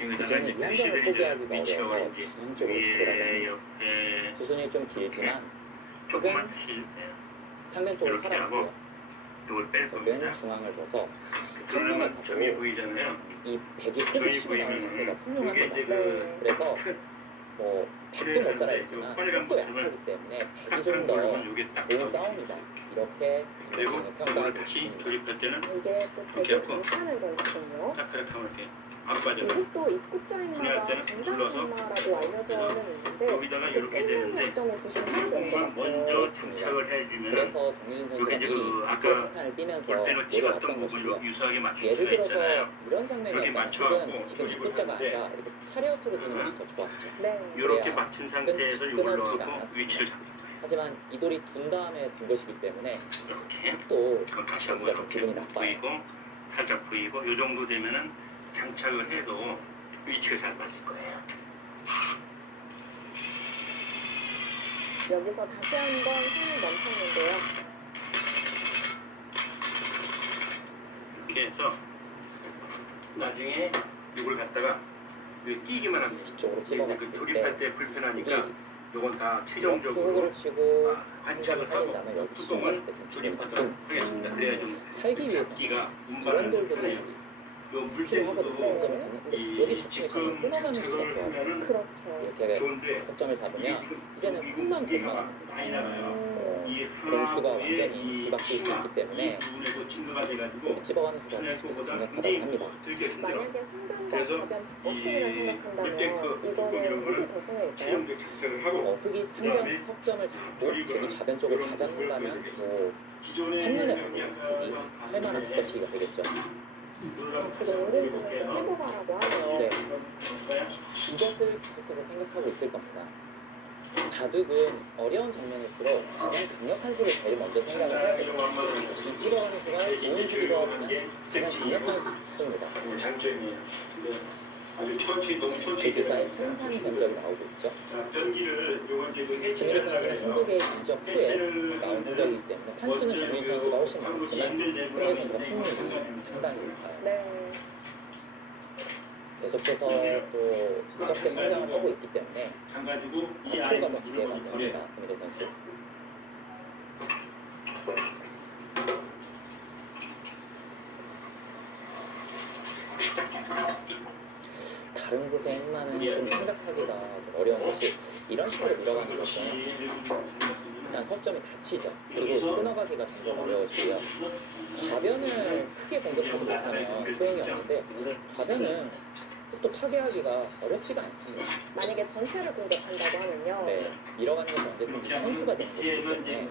여기다가 이제는 이제 이 푸시 안정을 베이저 포기하기가 위치가 어려워서 어딘지 중앙쪽으로 위에 돌아가는 옆에 수순이 좀 길지만 조금만 실 상면 쪽으로 이렇게 하고 살아가고요. 이걸 뺄 벽은 겁니다. 중앙을 둬서 그러면 점이 보이잖아요. 이 백이 점이 크게 치고 나오는 보이면은 자세가 이게 훌륭합니다. 이제 그 그래서 뭐 백도 못 살아있지만 빨간 흑도 부분을 약하기 때문에 백이 딱 좀 더 누르면 이게 딱 좋은 싸움이다. 이렇게 그리고 굉장히 이걸 평가하고 다시 있습니다. 조립할 때는 이게 또 이렇게 되게 하고 괜찮은 전투거든요. 딱 그렇게 하면 이렇게 안 빠져요. 이것도 입구자인마가 분해할 때는 눌러서 굉장한마라고 알려져는 있는데 여기다가 이렇게 되는데 점을 조심해야 되는 것 조금만 같아요. 먼저 장착을 해주면 그래서 정민 선수가 이렇게 이제 미리 그 이쪽 아까 판을 뛰면서 볼펜을 찍었던 내려왔던 부분을 것이고요. 유사하게 맞출 예를 수가 들어서 있잖아요. 이런 이렇게 장면이었다면 맞춰갖고 지금 조립을 입구자가 하는데 아니라 이렇게 차렷으로 뛰는 것이 더 좋았죠. 네. 이렇게 그래야 맞춘 상태에서 이걸 끊어지지가 넣고 않았습니다. 위치를 잡는 하지만 이 돌이 둔 다음에 둔 것이기 때문에 이렇게 또 그럼 다시 한번 여기가 좀 이렇게 기분이 나빠요. 보이고 살짝 보이고 이 정도 되면은 장착을 해도 위치가 잘 맞을 거예요. 여기서 다시 한번 손을 멈췄는데요. 이렇게 해서 나중에 이걸 갖다가 여기 끼기만 하면 이쪽으로 이제 집어갔을 그 때 조립할 때 불편하니까 이게 요건 다 이렇게 최종적으로 흙으로 치고 관착을 하긴 하고 다음에 여기 뚜껑을 집어갔을 때좀 조립하도록 하겠습니다. 그래야 좀 살기 위해서 잡기가 이런 운반하는 게 돌들이 편해요. 요 필요하거든요. 물때도 점을 잡는. 근데 여기 잡히면 저는 끊어가는 수가 없어요. 하면은 그렇죠. 이렇게 좋은데 석점을 잡으면 이제는 이 흙만 무게가 공만 많이 나가요. 이 공수가 하부에 완전히 이 뒤바뀌고 치마 있기 때문에 이 부분에도 증가가 돼가지고 집어가는 수가 천연 계속 거보다 강력하다고 굉장히 합니다. 들기 힘들어. 만약에 상변과 그래서 좌변 이 벽치기를 생각한다면 물테크 이거는 부분이라는 흙이 더 손해일까요? 최종적 작성을 하고 흙이 그다음에 상변 석점을 잡고 조립을 여기 좌변 쪽을 다 이런 잡는다면 것을 뭐 기존의 한눈에 여기 보면 아까 흙이 할 만한 뒷받치기가 되겠죠. 지금 은근히 찝어가라고 하네요. 네. 이것을 계속해서 생각하고 있을 겁니다. 바둑은 어려운 장면일수록 가장 강력한 수를 제일 먼저 생각을 해야 돼요. 이 찌러가는 수가 좋은 수기도 하고 가장 강력한 수입니다. 장점이에요. 아주 천천히 너무 천천히 여기서의 항상 견적이 나오고 있죠. 변기를 요거 이제 그 김일희 해체를 선수는 하려고 한국의 이적 후에 나온 흔적이기 때문에 판수는 정민 선수가 훨씬 많지만 승리 선수가 승률이 상당히 높아요. 네. 계속해서 또 누적된 성장을 하고 있기 때문에 가지고 이 앞으로가 안에 더 기대가 물을 됩니다. 승리 선수. 다른 곳의 행만은 좀 생각하기가 좀 어려운 것이 이런 식으로 밀어가는 것은 그냥 석점이 닫히죠. 그리고 끊어가기가 점점 어려워지고요. 좌변을 크게 공격하지 못하면 소용이 없는데 좌변은 또 파괴하기가 어렵지가 않습니다. 만약에 전체를 공격한다고 하면요. 네, 밀어가는 것이 언제든지 선수가 되는 것이기 때문에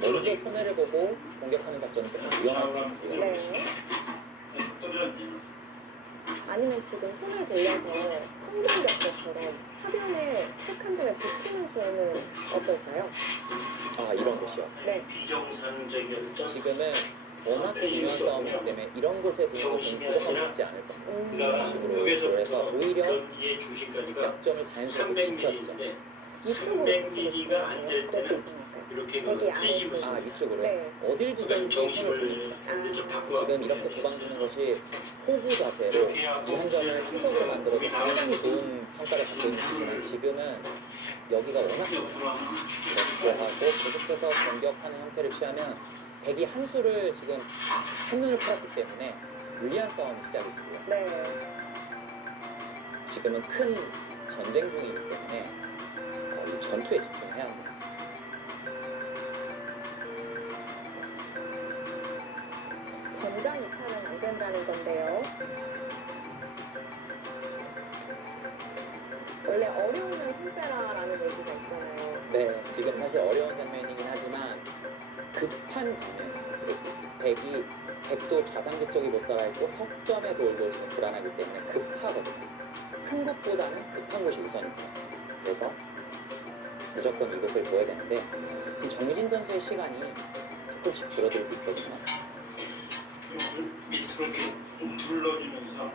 먼저 손해를 보고 공격하는 작전은 조금 위험할 수 있고요. 네. 아니면 지금 손을 돌려서 성공격처럼 화면에 색 한 점에 붙이는 수는 어떨까요? 아, 이런 곳이요. 네. 지금은 워낙 중요한 싸움이기 때문에 이런 곳에 두는 것은 부족함이 있지 않을 겁니다. 식으로 그래서 오히려 약점을 자연스럽게 지켰죠. 300mm가 앉을 때는 이렇게 그 피집을 아, 위쪽으로 네. 어딜 두든 중심을 손을 현재 좀 돌립니다. 바꿔 지금 이렇게 두 방 두는 것이 호구 자세로 이 한 점을 후속으로 만들어도 상당히 좋은 평가를 받고 있지만 지금은 여기가 워낙 들어가고 계속해서 공격하는 형태를 취하면 백이 한 수를 지금 한눈을 팔았기 때문에 유리한 싸움이 시작이고요. 네. 지금은 큰 전쟁 중이기 때문에 이 전투에 집중해야 합니다. 원래 어려우면 힘 빼라라는 얘기가 있잖아요. 네, 지금 사실 어려운 장면이긴 하지만 급한 장면. 백도 좌상기 쪽이 못 살아있고 석점의 돌도 지금 불안하기 때문에 급하거든요. 큰 것보다는 급한 것이 우선입니다. 그래서 무조건 이것을 보여야 되는데 지금 정유진 선수의 시간이 조금씩 줄어들고 있거든요. 밑으로 이렇게 눌러주면서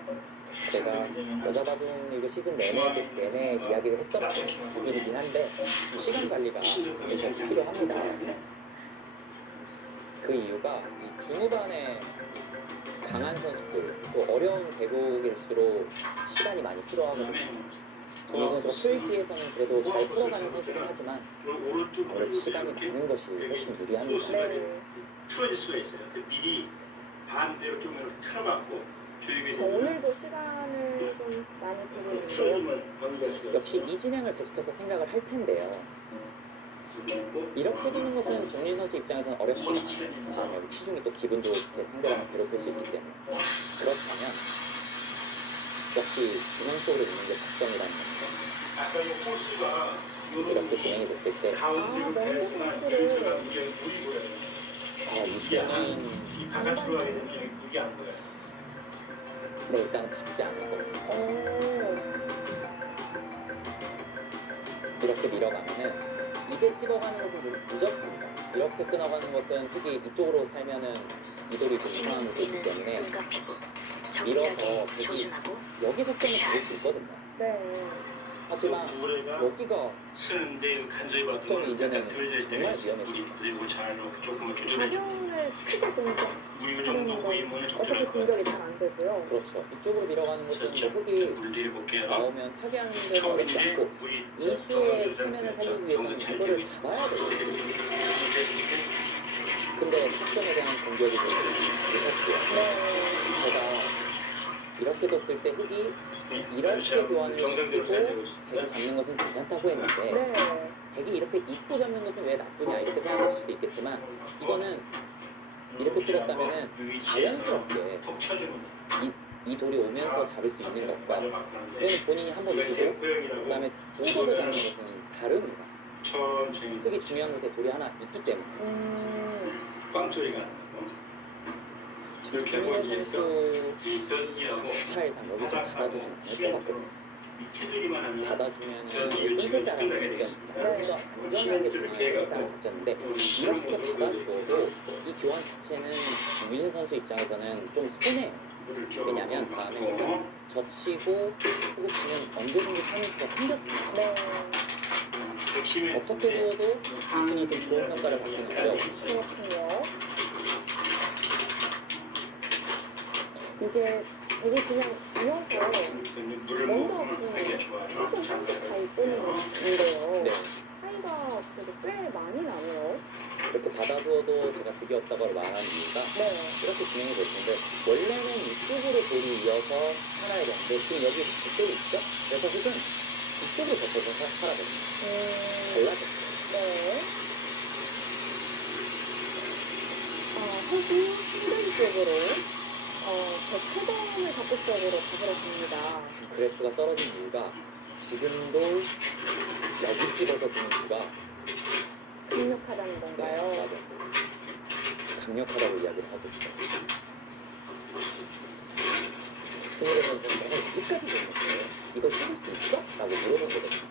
제가 여자바둑 리그 시즌 내내 이야기를 했던 부분이긴 한데 시간 관리가 굉장히 필요합니다. 그 이유가 이 중후반에 강한 선수들 또 어려운 대국일수록 시간이 많이 필요하거든요. 정유 선수가 초읽기에서는 그래도 잘 풀어가는 선수긴 하지만 아무래도 시간이 많은 것이 훨씬 유리합니다. 틀어질 수가 있어요. 미리 반대로 좀 이렇게 틀어갖고 저 오늘도 시간을 좀 많이 드리는데요. 역시 이 진행을 계속해서 생각을 할 텐데요. 이렇게 두는 것은 정유진 선수 입장에서는 어렵지 않아요. 여기 치중이 또 기분 좋게 상대방을 괴롭힐 수 있기 때문에. 그렇다면 역시 중앙 쪽으로 있는 게 작전이라는 거죠. 아까 이 호수가 이렇게 진행이 됐을 때 이 바깥 들어가게 되면 여기 안 보여요. 네, 일단 같지 않고 이렇게 밀어가면은 이제 찝어가는 것은 좀 늦었습니다. 이렇게 끊어가는 것은 특히 이쪽으로 살면은 이돌이 좀 이상한 것이 있기 때문에 밀어서 여기서 때문에 잡을 수 있거든요. 네. 하지만 여기가 쓰는데 간절히 걱정이 이제는 덜될 때는 물이 그리고 잘 조금 조절해 주고 가변을 크게 공격. 이 정도 보이면 어차피 적절할 것 공격이 잘 안 되고요. 그렇죠. 이쪽으로 밀어가는 것은 같아요. 흙이 물 내려볼게요. 나오면 타개하는 데는 어렵지 처음인데 않고 물이 이수의 체면을 살리기 위해서는 이거를 잡아야 돼요. 근데 석점에 대한 공격이 좀 무섭고요. 제가 이렇게 뒀을 때 흙이 이렇게 교환을 시키고 백이 잡는 것은 괜찮다고 했는데 백이 이렇게 입고 잡는 것은 왜 나쁘냐 이렇게 생각할 수도 있겠지만 이거는 이렇게 찍었다면은 자연스럽게 이 돌이 오면서 잡을 수 있는 것과 이거는 본인이 한번 두고 그 다음에 또 돌을 잡는 것은 다릅니다. 흙이 중요한 곳에 돌이 하나 있기 때문에 빵 소리가 나고 이렇게 하고 정유진 이제 선수 변기하고 스타일상 여기서 받아주진 않을 것 같거든요. 테두리만 하면 받아주면은 변기를 지금 끊겠다는 끝나게 작전입니다. 좀더 안전하게 진행하겠다는 작전인데 이렇게 받아주어도 이 교환 자체는 정유진 선수 입장에서는 좀 손해예요. 왜냐면 다음에는 젖히고 호흡치면 언제든지 타이밍수가 생겼습니다. 어떻게 보여도 이승이 좀 좋은 평가를 받기는 어려워요. 그렇군요. 이게 되게 그냥 이어서 먼저 그 수술 30차이 뜨는데요. 네. 차이가 그래도 꽤 많이 나네요. 이렇게 받아두어도 제가 득이 없다고 말하는 이유가 이렇게 진행이 될 텐데 원래는 이쪽으로 돌이 이어서 살아야 되는데 지금 여기 이쪽이 있죠? 그래서 흙은 이쪽으로 덮어서 살아거든요. 달라졌어요. 네. 흙이 힘든 쪽으로 저 최대한을 적극적으로 가버렸습니다. 지금 그래프가 떨어진 이유가 지금도 여기 찍어서 보는 수가 강력하다는 건가요? 네, 맞아요. 강력하다고 이야기를 하고 있어요. 스미르 선수는 맨날 끝까지 보는 거예요. 이거 찍을 수 있어? 라고 물어본 거거든요.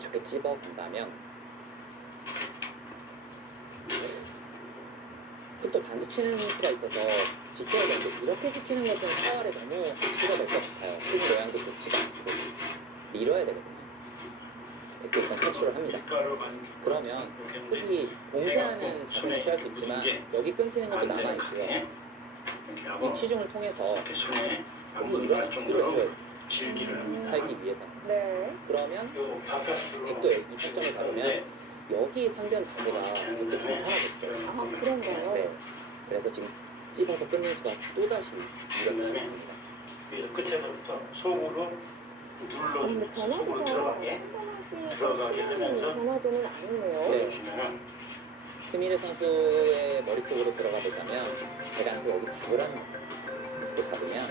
이렇게 찝어본다면 또 단수 치는 수가 있어서 지켜야 되는데 이렇게 지키는 것은 사활에 너무 수가 될 것 같아요. 흙 모양도 좋지가 않고 밀어야 되거든요. 이렇게 일단 탈출을 합니다. 그러면 흙이 봉쇄하는 자세는 취할 수 있지만 여기 끊기는 것도 남아있고요. 이 치중을 통해서 흙이 이런 수를 해줘요. 살기 위해서. 그러면 백도 이 시점에 가보면 여기 상변 자체가 이렇게 괜찮아졌어요. 아, 그런가요? 네. 그래서 지금 찝어서 끝낼 수가 또다시 이렇게 됐습니다. 끝에서부터 속으로 눌러주면서 속으로 들어가게 되면서 변화도는 아니네요. 네. 스미르 선수의 머릿속으로 들어가 보자면 제가한테 여기 잡으라는 거예요. 이렇게 잡으면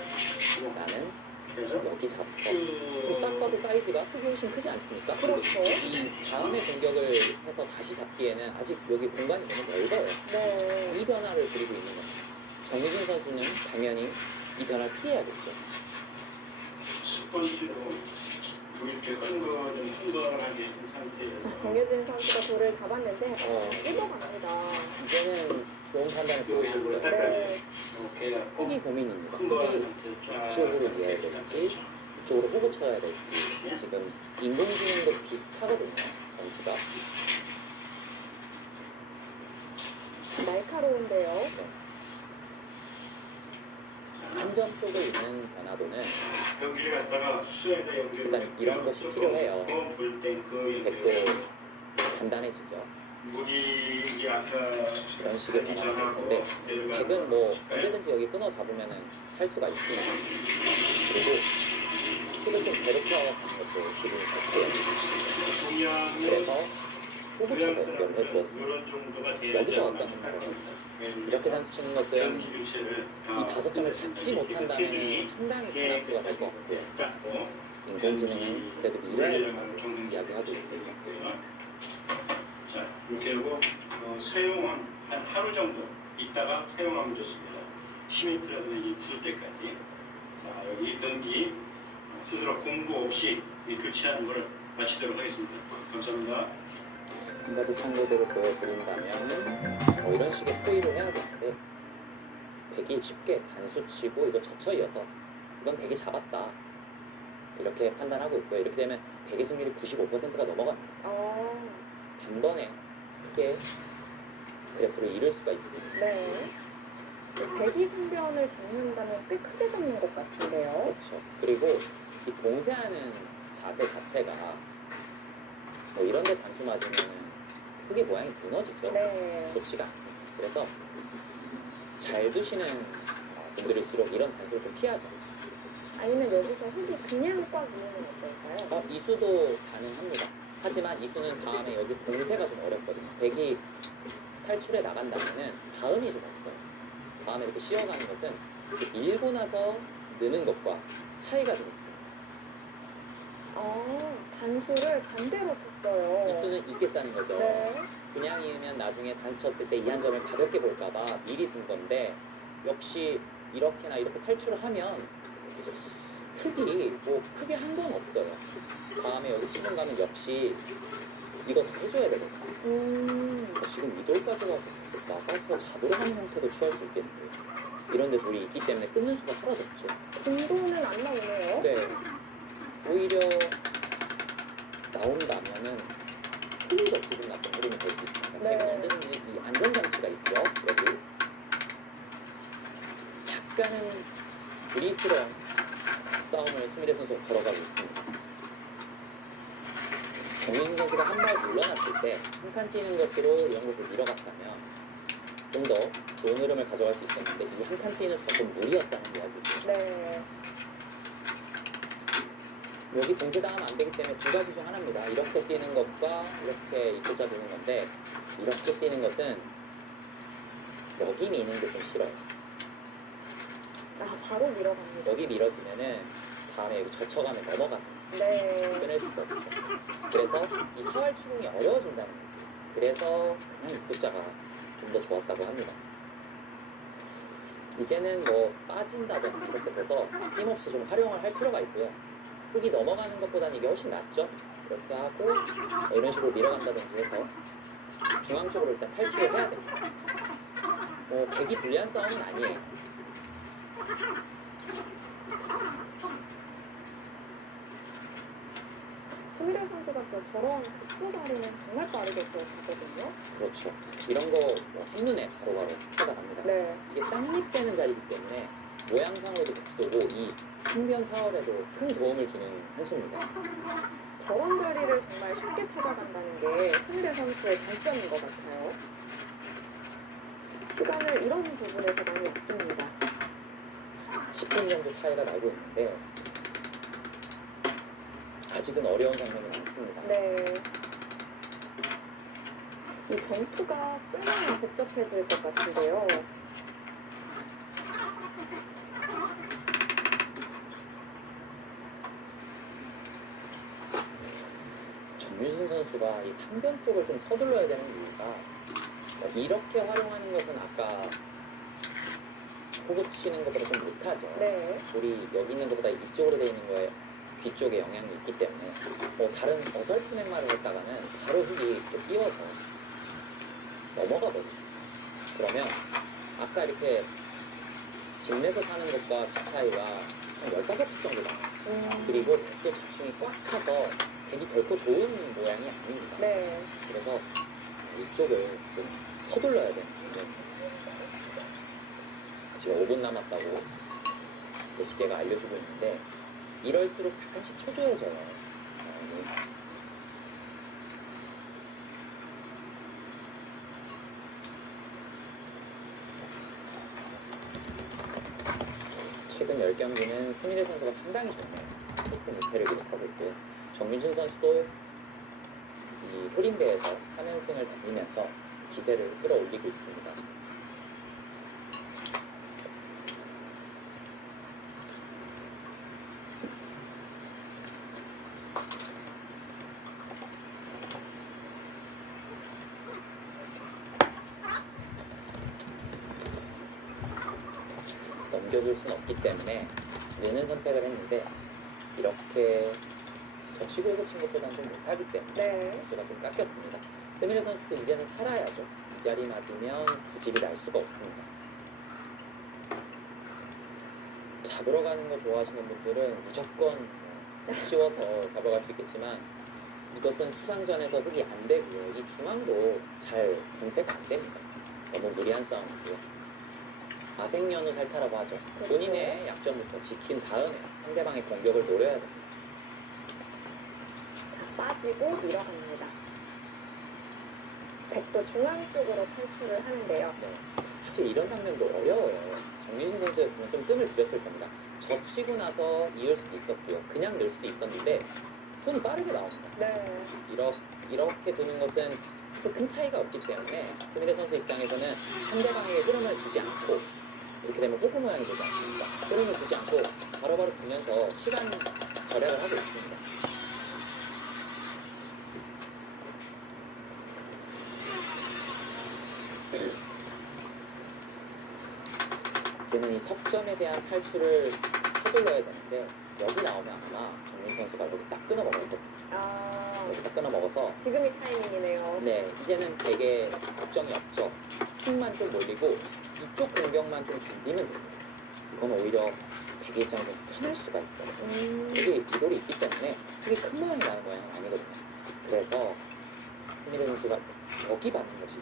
나는 여기 잡고 딱 봐도 사이즈가 흙이 훨씬 크지 않습니까? 그렇죠. 이 다음에 공격을 해서 다시 잡기에는 아직 여기 공간이 너무 넓어요. 네. 이 변화를 그리고 있는 겁니다. 정유진 선수는 당연히 이 변화를 피해야겠죠. 10번째로 이렇게 좀 흥건하게 한 상태에서 정유진 선수가 돌을 잡았는데 1번갑니다. 이제는 좋은 판단을 보여줬어요. 네. 흙이 고민입니다. 흙이 이쪽으로 이어야 될지 이쪽으로 호구 쳐야 될지 지금 인공지능도 비슷하거든요. 전투가. 날카로운데요. 안전 쪽에 있는 변화도는 여기를 갖다가 수에다 연결. 일단 이런 것이 필요해요. 볼땐그 백도 단단해지죠. 물이 이제 아까 이런 식의 변화가 있는데 백은 뭐 언제든지 여기 끊어 잡으면은 살 수가 있습니다. 그리고 흙을 좀 괴롭혀가는 것도 기분이 좋고요. 그래서 호구처럼 연결을 해주었습니다. 여기서 어떤 생각을 이렇게 단수 치는 것은 이 5점을 잡지 못한다면 상당히 변화구가 될 것 같고요. 인공지능은 그래도 미래를 이야기하고 있습니다. 자, 이렇게 하고 사용은 한 하루 정도 있다가 사용하면 좋습니다. 힘이 풀어지는 굳을 때까지. 자, 여기 등기 스스로 공부 없이 교체하는 것을 마치도록 하겠습니다. 감사합니다. 한 가지 참고대로 보여드린다면 이런 식의 포위를 해야 되는데 백이 쉽게 단수 치고 이거 젖혀 이어서 이건 백이 잡았다 이렇게 판단하고 있고요. 이렇게 되면 백의 승률이 95%가 넘어갑니다. 단번에 크게 그래프를 이룰 수가 있습니다. 네. 대기 분변을 잡는다면 꽤 크게 잡는 것 같은데요. 그렇죠. 그리고 이 봉쇄하는 자세 자체가 뭐 이런 데 단수 맞으면 흙의 모양이 무너지죠. 네. 좋지가 않습니다. 그래서 잘 두시는 분들일수록 이런 단수를 좀 피하죠. 아니면 여기서 흙이 그냥 꽉 누우면 어떨까요? 이수도 가능합니다. 하지만 이수는 다음에 여기 봉쇄가 좀 어렵거든요. 백이 탈출해 나간다면은 다음이 좀 없어요. 다음에 이렇게 씌어가는 것은 밀고 나서 느는 것과 차이가 좀 있어요. 단수를 반대로 쳤어요. 이수는 있겠다는 거죠. 네. 그냥 이으면 나중에 단수 쳤을 때 이 한 점을 가볍게 볼까봐 미리 둔 건데 역시 이렇게나 이렇게 탈출을 하면 흙이 뭐 크게 한 건 없어요. 다음에 여기 치는 가면 역시 이거 다 해줘야 되거든요. 지금 미돌까지 와서 나가서 잡으러 가는 형태도 취할 수 있겠는데 이런데 돌이 있기 때문에 끊는 수가 사라졌죠. 공도는 안 나오네요. 네. 오히려 나온다면은 흙이 더 기분 나쁜 흐름이 될 수 있습니다. 네. 백은 언제든지 이 안전장치가 있죠. 여기 약간은 불이스러운 싸움을 스미레 선수가 걸어가고 있습니다. 정민수 선수가 한 발 물러났을 때 한 칸 뛰는 것으로 이런 것을 밀어갔다면 좀 더 좋은 흐름을 가져갈 수 있었는데 이 한 칸 뛰는 수가 좀 무리였다는 이야기죠. 네. 여기 봉쇄당하면 안 되기 때문에 두 가지 중 하나입니다. 이렇게 뛰는 것과 이렇게 입고자 두는 건데 이렇게 뛰는 것은 여기 미는 게 좀 싫어요. 바로 밀어갑니다. 여기 밀어지면은 다음에 여기 젖혀가면 넘어가요. 네. 끊을 수가 없죠. 그래서 이 사활 추궁이 어려워진다는 거죠. 그래서 그냥 입구자가 좀 더 좋았다고 합니다. 이제는 뭐 빠진다든지 이렇게 돼서 힘없이 좀 활용을 할 필요가 있고요. 흙이 넘어가는 것보다는 이게 훨씬 낫죠. 이렇게 하고 이런 식으로 밀어간다든지 해서 중앙 쪽으로 일단 탈출을 해야 됩니다. 백이 불리한 싸움은 아니에요. 스미레 선수가 또 저런 속도 발휘는 정말 빠르게 들어가거든요. 그렇죠. 이런 거뭐 한눈에 바로바로 찾아갑니다. 네. 이게 쌍립되는 자리이기 때문에 모양상으로도 급소고 이 충변 사월에도 큰 도움을 주는 한 수입니다. 저런 자리를 정말 쉽게 찾아간다는 게 스미레 선수의 장점인 것 같아요. 시간을 이런 부분에서 많이 아낍니다. 10분 정도 차이가 나고 있는데 아직은 어려운 장면이 많습니다. 네. 이 전투가 꽤나 복잡해질 것 같은데요. 선수가 이 상변 쪽을 좀 서둘러야 되는 이유가 이렇게 활용하는 것은 아까 호흡 치는 것보다 좀 못하죠. 네. 우리 여기 있는 것보다 이쪽으로 돼 있는 거에 뒤쪽에 영향이 있기 때문에 다른 어설픈 행마를 했다가는 바로 흙이 또 끼워서 넘어가 버려요. 그러면 아까 이렇게 집 내서 사는 것과 그 차이가 한 15집 정도 나요. 그리고 또 집중이 꽉 차서 되게 결코 좋은 모양이 아닙니다. 네. 그래서 이쪽을 좀 서둘러야 되는 거예요. 지금 5분 남았다고 레시피가 알려주고 있는데 이럴수록 약간씩 초조해져요. 최근 10경기는 스미레 선수가 상당히 좋네요. 1승 2패를 기록하고 있고요. 정윤진 선수도 이 흐린배에서 3연승을 달리면서 기세를 끌어올리고 있습니다. 넘겨줄 수는 없기 때문에 느는 선택을 했는데 이렇게 저 치고 친 것보다는 좀 못하기 때문에 점수가 좀 깎였습니다. 스미레 선수도 이제는 살아야죠. 이 자리 맞으면 구집이 날 수가 없습니다. 잡으러 가는 거 좋아하시는 분들은 무조건 씌워서 잡아갈 수 있겠지만 이것은 수상전에서 흙이 안 되고요. 이 중앙도 잘 분쇄가 안 됩니다. 너무 무리한 싸움이고요. 아생연을 살타라고 하죠. 본인의 약점부터 지킨 다음에 상대방의 공격을 노려야 됩니다. 빠지고 밀어갑니다. 백도 중앙 쪽으로 탈출을 하는데요. 네. 사실 이런 장면도 어려워요. 정윤신 선수였으면 좀 뜸을 들였을 겁니다. 젖히고 나서 이을 수도 있었고요. 그냥 넣을 수도 있었는데 손이 빠르게 나옵니다. 네. 이렇게 도는 것은 사실 큰 차이가 없기 때문에 스미레 선수 입장에서는 상대방에게 흐름을 주지 않고 이렇게 되면 호구 모양이 되지 않습니까? 흐름을 주지 않고 바로바로 두면서 시간 절약을 하고 있습니다. 이제는 이 석점에 대한 탈출을 서둘러야 되는데 여기 나오면 아마 정민 선수가 여기 딱 끊어 먹었거든요. 여기 딱 끊어 먹어서 지금이 타이밍이네요. 네, 이제는 되게 걱정이 없죠. 힘만 좀 올리고 이쪽 공격만 좀 견디면 됩니다. 이건 오히려 백의 입장에서 편할 수가 있어요. 여기 이돌이 있기 때문에 되게 큰 모양이 나는 모양은 아니거든요. 그래서 스미레 선수가 여기 받는 것이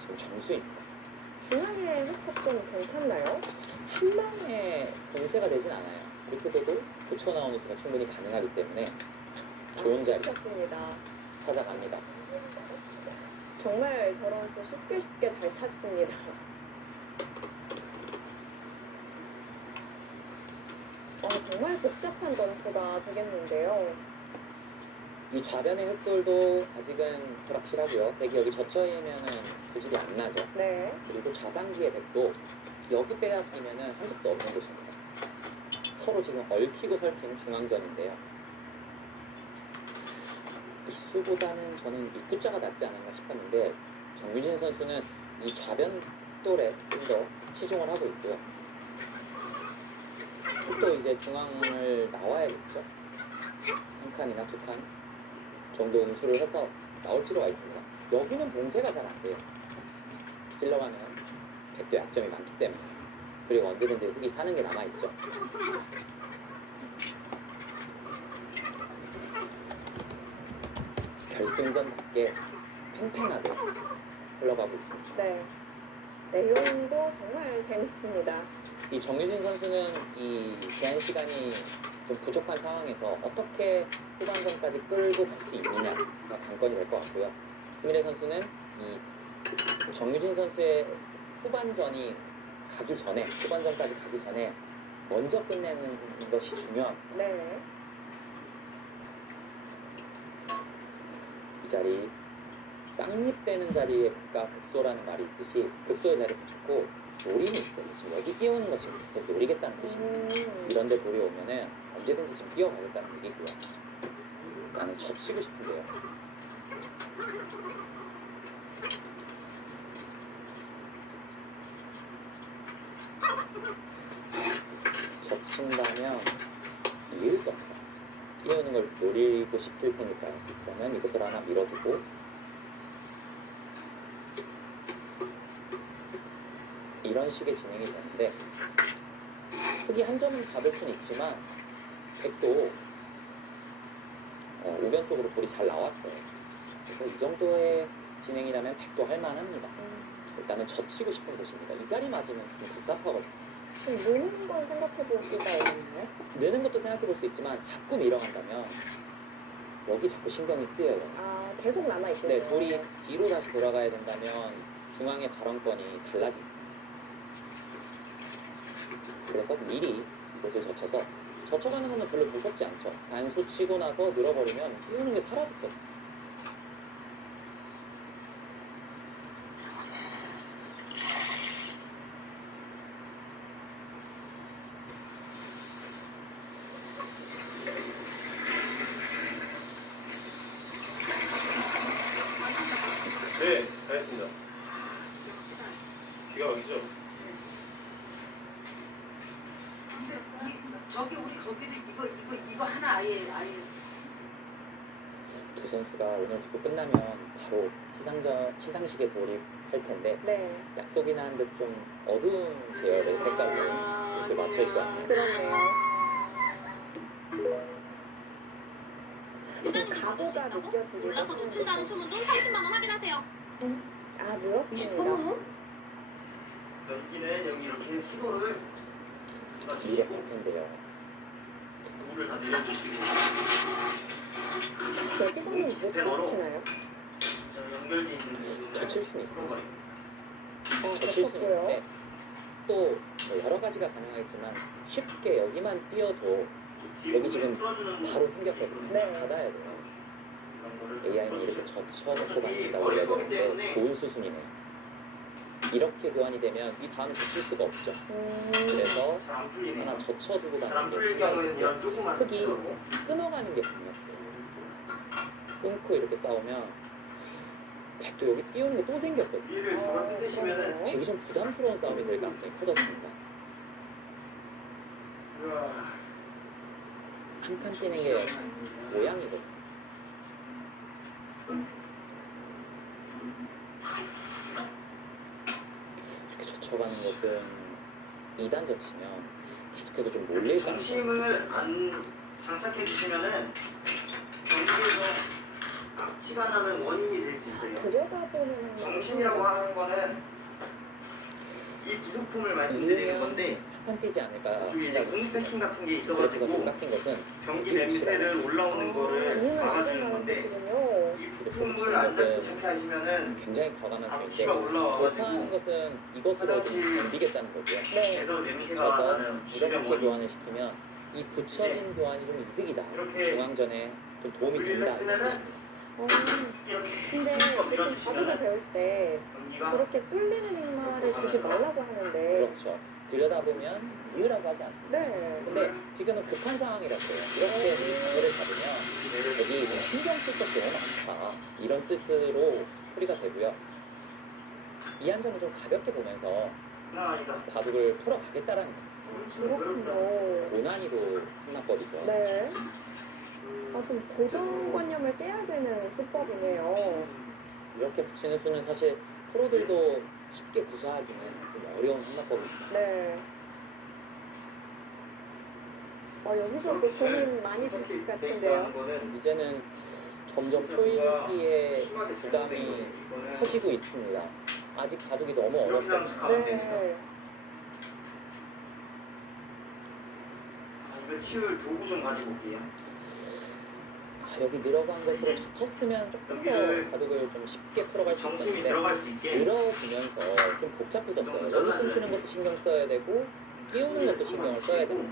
지금 점수입니다. 중앙의 흑석은 괜찮나요? 한 방에 공세가 되진 않아요. 이렇게 돼도 고쳐 나오는 수가 충분히 가능하기 때문에 좋은 자리 찾아갑니다. 정말 저런 수 쉽게 잘 찼습니다. 정말 복잡한 전투가 되겠는데요. 이 좌변의 흑돌도 아직은 불확실하고요. 백이 여기 젖혀이면은 구질이 안 나죠. 네. 그리고 좌상기의 백도 여기 빼앗기면은 한 적도 없는 곳입니다. 서로 지금 얽히고 설킨 중앙전인데요. 이수보다는 저는 입구자가 낫지 않았나 싶었는데 정유진 선수는 이 좌변 돌에 좀 더 치중을 하고 있고요. 또 이제 중앙을 나와야겠죠. 한 칸이나 두 칸 정도 응수를 해서 나올 필요가 있습니다. 여기는 봉쇄가 잘 안 돼요. 찔러가면 백도 약점이 많기 때문에. 그리고 언제든지 흙이 사는 게 남아있죠. 결승전답게 팽팽하게 흘러가고 있습니다. 네. 내용도 정말 재밌습니다. 이 정유진 선수는 이 제한 시간이 좀 부족한 상황에서 어떻게 후반전까지 끌고 갈 수 있느냐가 관건이 될 것 같고요. 스미레 선수는 이 정유진 선수의 후반전이 가기 전에, 후반전까지 가기 전에 먼저 끝내는 것이 중요합니다. 네. 이 자리 쌍립되는 자리에 국가 극소라는 말이 있듯이 극소의 자리 붙였고 노림이 있어요. 지금 여기 끼우는 거 지금 노리겠다는 뜻입니다. 이런데 돌이 오면은 언제든지 지금 뛰어가겠다는 얘기고요. 나는 젖히고 싶은데요. 젖힌다면 이을 겁니다. 끼우는 걸 노리고 싶을 테니까요. 그러면 이것을 하나 밀어두고 이런 식의 진행이 되는데 흙이 한 점은 잡을 수는 있지만 백도 우변 쪽으로 볼이 잘 나왔어요. 그래서 이 정도의 진행이라면 백도 할만합니다. 일단은 젖히고 싶은 곳입니다. 이 자리 맞으면 좀 답답하거든요. 느는 건 생각해볼 수가 없나요? 느는 것도 생각해볼 수 있지만 자꾸 밀어간다면 여기 자꾸 신경이 쓰여요. 아, 계속 남아있어요. 네, 볼이 뒤로 다시 돌아가야 된다면 중앙의 발언권이 달라집니다. 그래서 미리 이것을 젖혀가는 거는 별로 무섭지 않죠. 단수 치고 나서 늘어버리면 끼우는 게 사라졌거든요. 네, 알겠습니다. 기가 막히죠? 저기 우리 거기도 이거 하나 아예 두 선수가 오늘 대회 끝나면 바로 시상식에 돌입할 텐데 네. 약속이나 한 듯 좀 어두운 계열의 색깔로 옷을 맞춰 입고 왔네요. 그러네요. 각오가 느껴지기도 몰라서 놓친다는 소문도 30만 원 확인하세요. 아, 늘었습니다. 여기는 여기 이렇게 수도를 미래 볼 텐데요. 물을 다 내려주시고 여기서는 못 젖히나요? 연결돼 있는 젖힐 수는 있어요. 젖힐 수는 젖혔고요. 있는데 또뭐 여러 가지가 가능하겠지만 쉽게 여기만 띄워도 여기 지금 바로 생겼거든요. 네. 닫아야 돼요. AI는 이렇게 젖혀놓고 만든다고 그래야 되는데 좋은 수순이네요. 이렇게 교환이 되면 이 다음에 젖힐 수가 없죠. 그래서 하나 젖혀두고 가는 게 흙이 끊어가는 게 중요해요. 끊고 이렇게 싸우면 백도 여기 띄우는 게 또 생겼거든요. 백이 좀 부담스러운 싸움이 될 가능성이 커졌습니다. 한 칸 뛰는 게 모양이거든요. 이렇게 젖혀가는 것은 2단 젖히면 계속해서 좀 몰릴 가능성이 중심을 안 장착해 주시면은 경기에서 악취가 나는 원인이 될 수 있어요. 들여다보는 정신이라고 하는 거는 이 부속품을 말씀드리는 건데 한 뛰지 않을까 이쪽에 이제 홈패킹 같은 게 그래서 있어가지고 깎인 것은 변기 냄새를 올라오는 거를 막아주는 건데 이 부품을 안 장착하시면은 굉장히 과감한 악취가 표현인데 올라와가지고 좋다는 것은 이것으로 좀 견디겠다는 거고요. 그래서 냄새가 그래서 나는 주변 이렇게 원인. 교환을 시키면 이 붙여진 교환이 좀 이득이다. 이렇게 중앙전에 좀 도움이 분리를 된다. 쓰면은 근데 보통 자극을 배울 때 그렇게 뚫리는 잉마를 주지 말라고 하는데 그렇죠. 들여다보면 이으라고 하지 않습니다. 네. 근데 지금은 급한 상황이라서요. 이렇게 자세를 잡으면 여기 뭐 신경 쓸 것이 너무 많다. 이런 뜻으로 풀이가 되고요. 이 한 점을 좀 가볍게 보면서 바둑을 풀어가겠다라는 거예요. 그렇군요. 고난이도 승마법이죠. 네. 아, 좀 고정관념을 깨야 되는 수법이네요. 이렇게 붙이는 수는 사실 프로들도 쉽게 구사하기는 좀 어려운 승마법입니다. 네. 여기서 또 고민 많이 되실 것 같은데요. 이제는 점점 초읽기에 부담이 커지고 있습니다. 아직 바둑이 너무 어렵거든요. 네. 이거 치울 도구 좀 가지고 올게요. 여기 늘어간 것으로 젖혔으면 조금 더 바둑을 좀 쉽게 풀어갈 수 정심이 들어갈 수 있었는데 있게. 늘어지면서 좀 복잡해졌어요. 여기 끊기는 것도 신경 써야 되고 끼우는 것도 신경을 써야 되고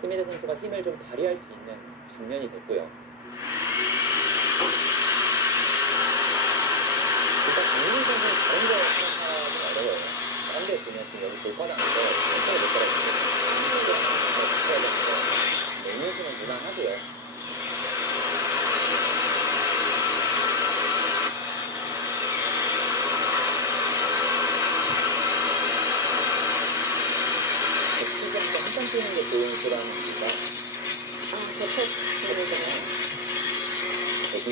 스미레 선수가 힘을 좀 발휘할 수 있는 장면이 됐고요. 일단 강민희 선수는 다른 거 생각하기는 어려워요. 다른 데 보면 지금 여기 돌파당해서 연타를 못 걸었는데 붙여야 되는데 음료수는 무난하고요. 뛰는 게 좋은 그라는 이유가 백이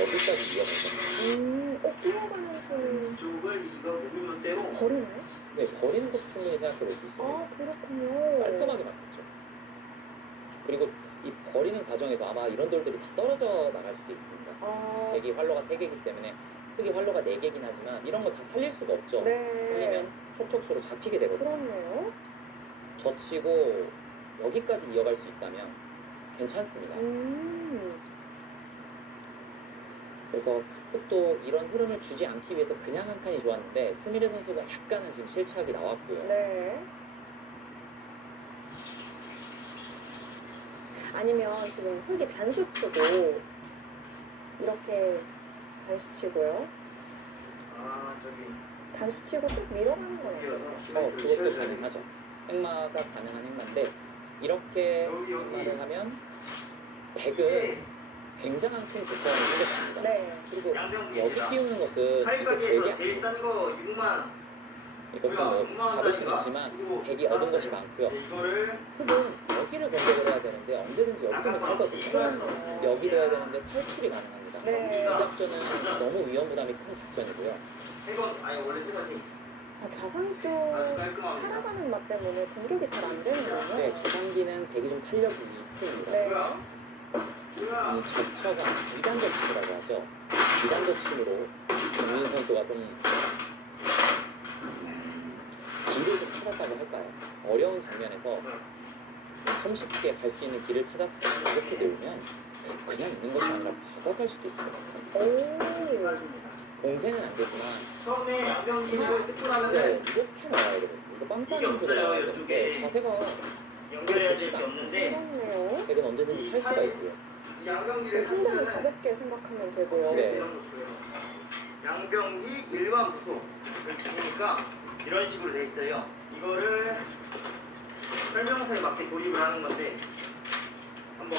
여기까지 이어가잖아요. 뛰어가는 수는 이쪽을 이거 무브먼트대로 버리네? 네, 버리는 것 충분히 생각해 볼 수 있어요. 그렇군요. 깔끔하게 바꿨죠. 그리고 이 버리는 과정에서 아마 이런 돌들이 다 떨어져 나갈 수도 있습니다. 백이 활로가 3개이기 때문에 흙이 활로가 4개긴 하지만 이런 거 다 살릴 수가 없죠. 살리면 촉촉수로 잡히게 되거든요. 그렇네요. 젖히고 여기까지 이어갈 수 있다면 괜찮습니다. 그래서 흙도 이런 흐름을 주지 않기 위해서 그냥 한 칸이 좋았는데 스미레 선수가 약간은 지금 실착이 나왔고요. 네. 아니면 지금 흙이 단수치고 이렇게 단수치고요. 저기 단수치고 쭉 밀어가는 거네요. 그것도 가능하죠. 흑마가 가능한 흑마인데 이렇게 흑마를 하면 백은 굉장한 큰 조건이 생겼습니다. 그리고 여기 띄우는 것은 이제 백이 제일 싼 거 6만. 이것은 뭐 잡을 수는 있지만 백이 얻은 것이 많고요. 흑은 여기를 공격을 해야 되는데 언제든지 여기도 살거든요. 여기도 해야 되는데 탈출이 가능합니다. 이 작전은 너무 위험 부담이 큰 작전이고요. 자상 쪽 살아가는 맛 때문에 공격이 잘 안 되는 거예요? 네, 자상기는 백이 좀 탄력이 있습니다. 이 접처가 2단 접침이라고 하죠. 2단 접침으로 정민 선수가 좀 길을 좀 찾았다고 할까요? 어려운 장면에서 손쉽게 갈 수 있는 길을 찾았으면 이렇게 배우면 그냥 있는 것이 아니라 바꿔갈 수도 있어요. 공세는 안 되지만 처음에 양병기를 뜯고 나면은 이렇게 나와야 되거든요. 이거 빵빵한 쪽으로 나와야 되는데 자세가 연결해야 될 게 없는데 백은 언제든지 살 수가 있고요. 양병기를 상당히 가볍게 생각하면 되고요. 네. 양병기 일반 부속을 주니까 이런 식으로 돼 있어요. 이거를 설명서에 맞게 조립을 하는 건데 한번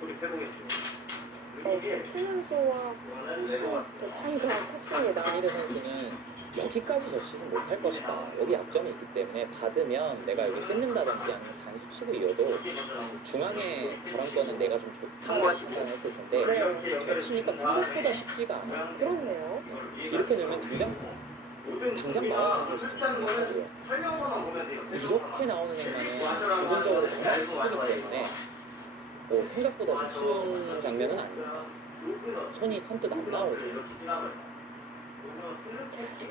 조립해 보겠습니다. 최문수와 사이가 컸습니다. 스미레 선수는 여기까지 젖히는 못할 것이다. 여기 약점이 있기 때문에 받으면 내가 여기 끊는다든지 아니면 단수 치고 이어도 중앙에 발언권은 내가 좀 좋다고 생각했을 텐데 젖히니까 생각보다 쉽지가 않아요. 그렇네요. 이렇게 넣으면 당장 나와요. 설명서만 보면 돼요. 이렇게 나오는 액만은 기본적으로 정말 크기 때문에 생각보다 쉬운 장면은 아닙니다. 손이 선뜻 안 나오죠.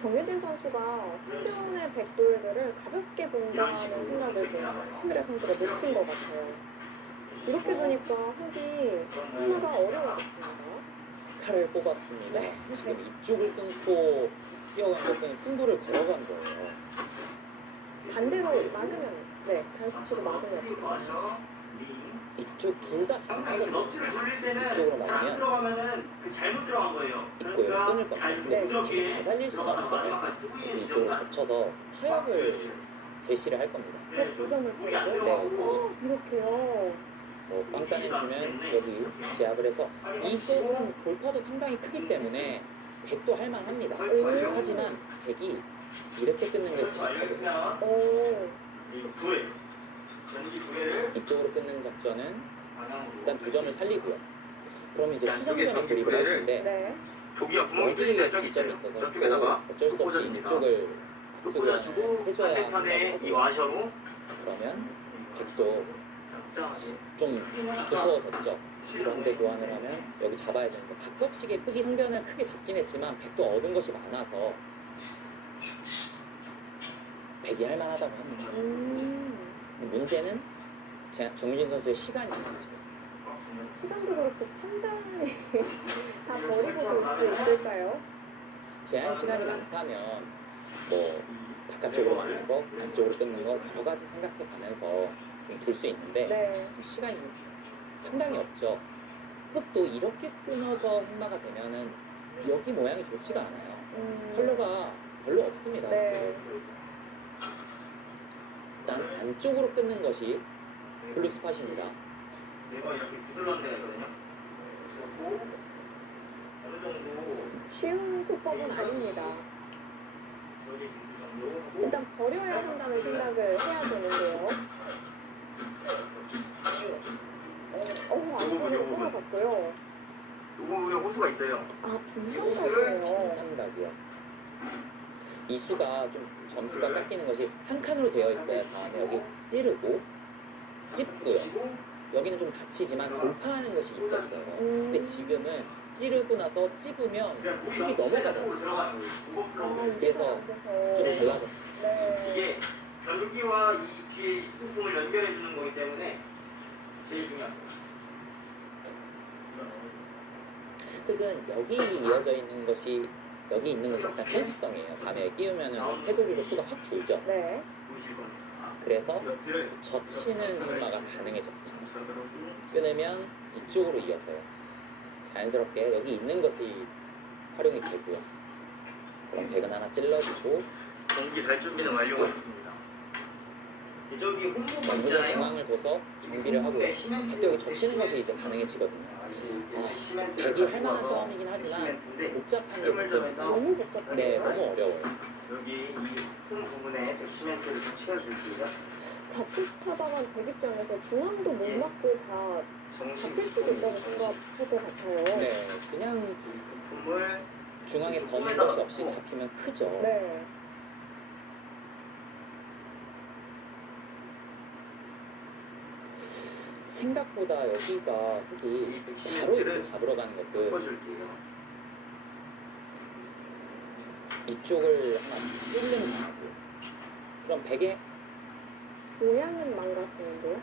정유진 선수가 상대원의 백돌들을 가볍게 본다는 생각을 좀 스미레 선수가 놓친 것 같아요. 이렇게 보니까 흙이 하나가 어려워졌습니다. 칼을 뽑았습니다. 지금 이쪽을 끊고 뛰어간 것은 승부를 걸어간 거예요. 반대로 막으면, 단수치고 막으면 이쪽 둘 다 너트를 돌릴 때는 이쪽으로 안 막으면 들어가면은 잘못 들어간 거예요. 있고요. 끊을 겁니다. 근데 이게 다 살릴 수는 없어요. 이쪽으로 젖혀서 타협을 제시를 할 겁니다. 9점을 때리고 이렇게요. 빵따님 주면 여기 제압을 해서 이쪽은 돌파도 상당히 크기 때문에 백도 할만합니다. 하지만 백이 이렇게 끊는 게 비슷하거든요. 이쪽으로 끊는 작전은 일단 2점을 살리고요. 그럼 이제 수정전에 돌입을 할 텐데 여기에 장점이 있어서 어쩔 수 없이 이쪽을 악수교환을 해줘야 한다고 이 와셔로 그러면 백도 좀 무서워졌죠. 이런데 교환을 하면 여기 잡아야 되는데 각각씩의 크기 승변을 크게 잡긴 했지만 백도 얻은 것이 많아서 백이 할만하다고 합니다. 문제는 정유진 선수의 시간이 많죠. 시간도 그렇고 판단이 다 버리고 볼 수 있을까요? 제한 시간이 많다면 뭐 바깥쪽으로 막는 거, 안쪽으로 끊는 거 여러 가지 생각해 가면서 좀 둘 수 있는데 시간이 상당히 없죠. 흙도 이렇게 끊어서 흑마가 되면은 여기 모양이 좋지가 않아요. 컬러가 별로 없습니다. 일단 안쪽으로 끊는 것이 블루 스팟입니다. 내가 이렇게 구슬러는 데가 있거든요. 그렇고 어느 정도 쉬운 수법은 아닙니다. 지워질 수 있을 정도 일단 버려야 한다는 생각을 해야 되는데요. 안쪽으로 뽑아봤고요. 이 부분에 호수가 있어요. 아, 분산각이에요. 분산각이요. 이 수가 좀 점수가 깎이는 것이 한 칸으로 되어 있어야 다음에 여기 찌르고 찝고요. 여기는 좀 다치지만 돌파하는 것이 있었어요. 근데 지금은 찌르고 나서 찝으면 흙이 넘어가요. 그래서 좀 달라졌어요. 이게 전기와 이 뒤에 이 부품을 연결해 주는 거기 때문에 제일 중요합니다. 흙은 여기 이어져 있는 것이 여기 있는 것이 약간 편수성이에요. 밤에 끼우면은 해돌이로 수가 확 줄죠. 네. 그래서 젖히는 흑마가 가능해졌습니다. 끊으면 이쪽으로 이어서요. 자연스럽게 여기 있는 것이 활용이 되고요. 그럼 백은 하나 찔러주고 공기 달 준비는 완료가 됐습니다. 저기 홈부분 전부는 있잖아요. 중앙을 둬서 정비를 하고요. 그때 여기 젖히는 것이 이제 가능해지거든요. 백이 할 만한 싸움이긴 하지만 복잡한 게 너무 복잡해요. 네, 너무 어려워요. 여기 이 홈 부분에 백시멘트를 좀 채워줄게요. 자칫하다가 백 입장에서 중앙도 못 맞고 다 잡힐 수도 있다고 생각할 것 같아요. 네, 그냥 부품을 중앙에 버는 것이 없이 잡히면 크죠. 네. 생각보다 여기가 흙이 바로 이렇게 잡으러 가는 것은 섞어줄게요. 이쪽을 하나 뚫는 거고 그럼 백의 모양은 망가지는데요?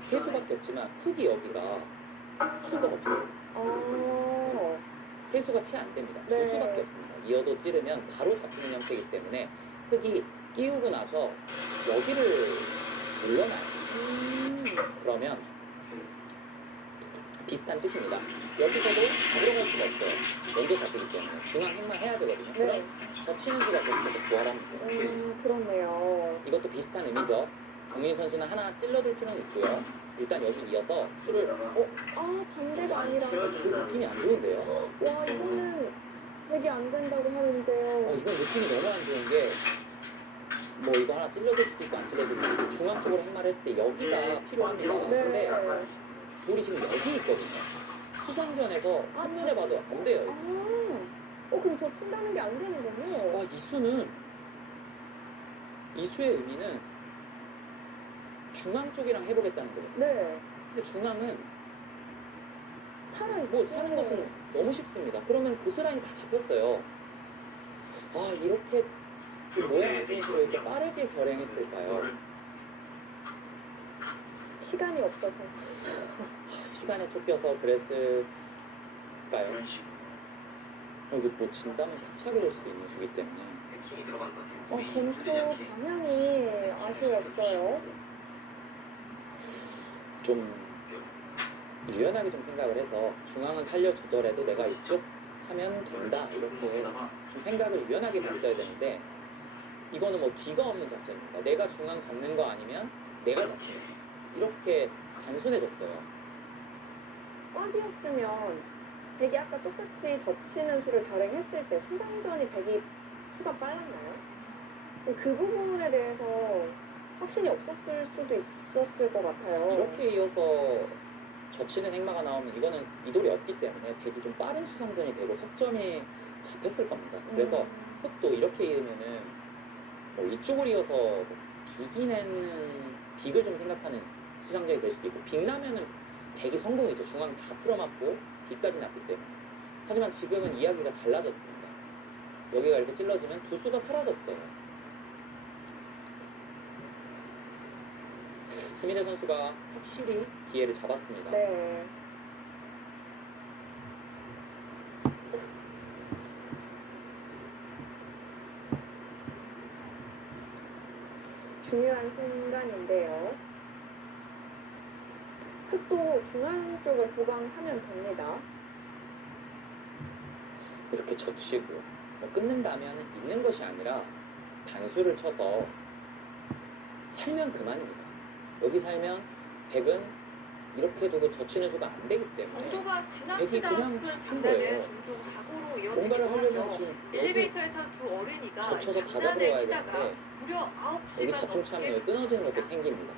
세 수밖에 없지만 흙이 여기가 수가 없어요. 아, 세수가 채 안 됩니다. 네. 두 수밖에 없습니다. 이어도 찌르면 바로 잡히는 형태이기 때문에 흙이 끼우고 나서 여기를 눌러놔요. 그러면 비슷한 뜻입니다. 여기서도 잡으러 갈 수가 없어요. 먼저 잡히기 때문에 중앙 획만 해야 되거든요. 네. 그럼 젖히는 수가 계속 부활하면서 그렇네요. 이것도 비슷한 의미죠. 정민 선수는 하나 찔러줄 필요는 있고요. 일단 여기 이어서 수를 아, 반대가 아니라. 그 느낌이 안 좋은데요. 와, 이거는 백이 안 된다고 하는데요. 이건 느낌이 너무 안 좋은 게 뭐 이거 하나 찔러줄 수도 있고 안 찔러줄 수도 있고 중앙 쪽으로 행마를 했을 때 여기가 필요합니다. 네. 근데 돌이 지금 여기 있거든요. 수상전에서 한눈에 봐도 안 돼요. 그럼 저 친다는 게 안 되는군요. 이 수는 이 수의 의미는 중앙 쪽이랑 해보겠다는 거예요. 네. 근데 중앙은 살아있고 사는 것은 너무 쉽습니다. 그러면 고스란히 다 잡혔어요. 이렇게 모양을 중심으로 이렇게 빠르게 결행했을까요? 시간이 없어서. 시간에 쫓겨서 그랬을까요? 이거 뭐 진땀을 세차게 될 수도 있는 수기 때문에 점수 방향이 아쉬웠어요. 좀 유연하게 좀 생각을 해서 중앙은 살려주더라도 내가 이쪽 하면 된다 이렇게 좀 생각을 유연하게 봤어야 되는데 이거는 뭐 뒤가 없는 작전입니다. 내가 중앙 잡는 거 아니면 내가 잡는 이렇게 단순해졌어요. 꽉이었으면 백이 아까 똑같이 젖히는 수를 결행했을 때 수상전이 백이 수가 빨랐나요? 그 부분에 대해서 확신이 없었을 수도 있었을 것 같아요. 이렇게 이어서 젖히는 행마가 나오면 이거는 이돌이 없기 때문에 백이 좀 빠른 수상전이 되고 석점이 잡혔을 겁니다. 그래서 흙도 이렇게 이으면은 이쪽을 이어서 빅이 내는 빅을 좀 생각하는 수상전이 될 수도 있고 빅 나면은 백이 성공이죠. 중앙 다 틀어맞고 빅까지 났기 때문에. 하지만 지금은 이야기가 달라졌습니다. 여기가 이렇게 찔러지면 두 수가 사라졌어요. 스미레 선수가 확실히 기회를 잡았습니다. 네. 중요한 순간인데요. 흙도 중앙 쪽을 보강하면 됩니다. 이렇게 젖히고 끊는다면 있는 것이 아니라 단수를 쳐서 살면 그만입니다. 여기 살면 백은 이렇게 두고 젖히는 수가 안 되기 때문에 정도가 백이 지나치다 그냥 싶은 친 장난은 거예요. 종종 사고로 뭔가를 이어지기도 하려면 하죠. 지금 엘리베이터에 탄 두 어른이가 젖혀서 다 장난을 잡으러 치다가 가야 되는데 무려 여기 9시간 자충차면 넘게 여기 끊어지는 것도 붙였습니다. 생깁니다.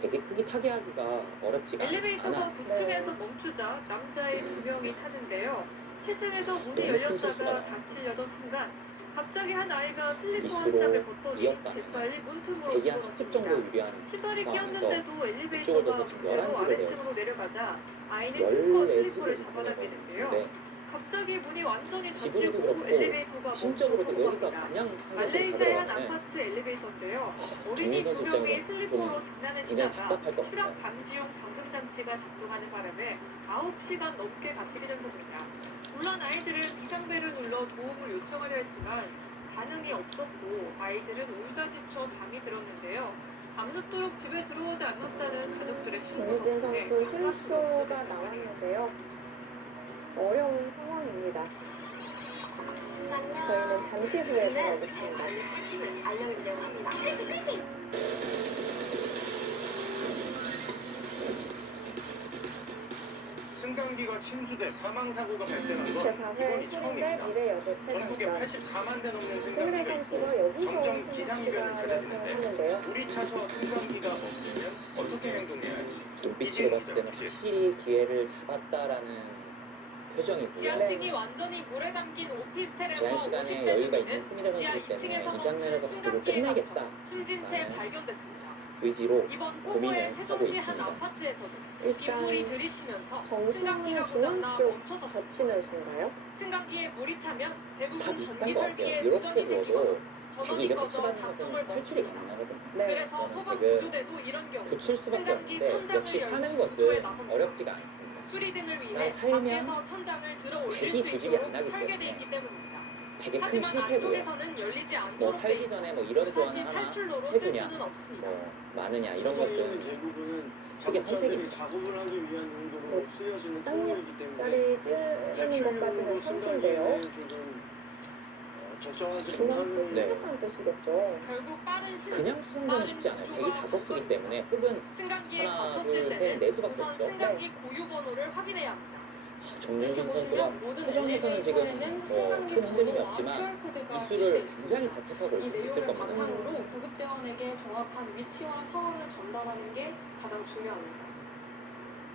되게 크게 타게 하기가 어렵지가 엘리베이터가 않아요. 9층에서 멈추자 남자의 2명이 타는데요. 7층에서 문이 너무 큰 실수가 열렸다가 나요. 닫히려던 순간 갑자기 한 아이가 슬리퍼 한 미스로 짝을 벗더니 이었다면 재빨리 문틈으로 대기 한 30 정도 집어넣습니다. 유리한 신발이 상황에서 끼었는데도 이쪽을 엘리베이터가 둬서 지금 그대로 11시로 아래층으로 내려가자 아이는 14 힘껏 시로 슬리퍼를 지금 잡아당기는데요. 네. 갑자기 문이 완전히 지붕도 닫히고 그렇고 엘리베이터가 심적으로도 멈춰서고 여기가 갑니다. 그냥 말레이시아의 한 가더라고요. 아파트 엘리베이터인데요. 어린이 정민선 2명이 실장은 슬리퍼로 좀 장난을 이내 치다가 답답할 것 추락 같아요. 방지용 잠금 장치가 작동하는 바람에 9시간 넘게 갇히게 된 겁니다. 놀란 아이들은 비상벨을 눌러 도움을 요청하려 했지만 반응이 없었고 아이들은 울다 지쳐 잠이 들었는데요. 밤늦도록 집에 들어오지 않았다는 가족들의 신고 정유진 덕분에 선수 가까스로 실수가 구조됐다고 합니다. 나왔는데요. 어려운 상황입니다. 저희는 잠시 후에 돌아오겠습니다. 팁을 알려드리려고 합니다. 승강기가 침수돼 사망사고가 발생한 건 제4회 이번이 소림대 처음입니다. 미래 여자 전국에 최강전 84만 대 넘는 승래 승강기가 있고 선수가 여기서 정정 기상이변은 잦아지는데 하는데요. 우리 차서 승강기가 멈추면 어떻게 행동해야 할지 눈빛으로 봤을 때는 확실히 기회를 잡았다라는 표정이고요. 지하층이 완전히 물에 잠긴 오피스텔에서 제한 시간에 50대 여유가 있는 주민은 스미레 지하 선수이기 때문에 2층에서 이 멈춘 장면에서 구조를 승강기에 끝내겠다 갇혀 숨진 채 라는 발견됐습니다. 의지로 이번 포고의 고민을 하고 세종시 한 있습니다. 아파트에서도 일단 빗물이 들이치면서 정상은 승강기가 중앙 고장나 쪽 멈춰섰습니다. 젖히는 순가요? 승강기에 물이 차면 다 대부분 비슷한 전기 것 설비에 같아요. 누전이 이렇게 생기거나 들어도 전원이 이렇게 꺼져 치닫는 작동을 것은 탈출이 멈춥니다. 가능하거든요. 네. 그래서 소방 되게 구조대도 이런 경우 붙일 수밖에 승강기 없는데 천장을 역시 열고 사는 구조에 것은 나섭니다. 어렵지가 않습니다. 수리등을 위해 난 살면 밖에서 천장을 들어 올릴 백이 수 조직이 안 있도록 나기 설계돼 때문에 있기 때문입니다. 되게 큰 하지만 실패고요. 안쪽에서는 열리지 뭐 않도록 돼 살기 있어 전에 뭐 이런 조항 무사시 하나 탈출로로 쓸 해두냐 수는 없습니다. 뭐 많으냐 이런 천장에는 것은 대부분은 되게 작업자들이 선택입니다. 작업을 하기 위한 용도로 쓰여지는 통로이기 때문에 쌀이 찌르는 것까지는 선수인데요. 조금 적정하지 중앙 쪽 못한 네. 생각하는 뜻이겠죠. 결국 빠른 신 그냥 수송전은 쉽지 않아요. 백이 다 썼기 때문에 흙은 승강기에 하나, 갇혔을 둘, 셋, 때는 네 수밖에 우선 없죠. 승강기 고유 번호를 확인해야 합니다. 정윤진 선수가 보시면 모든 표정에서는 지금 엘리베이터에는 승강기 큰 흔들림이 번호와 없지만 QR코드가 기술을 표시되어 있습니다. 굉장히 자책하고 이 있을 내용을 겁니다. 바탕으로 구급대원에게 정확한 위치와 상황을 전달하는 게 가장 중요합니다.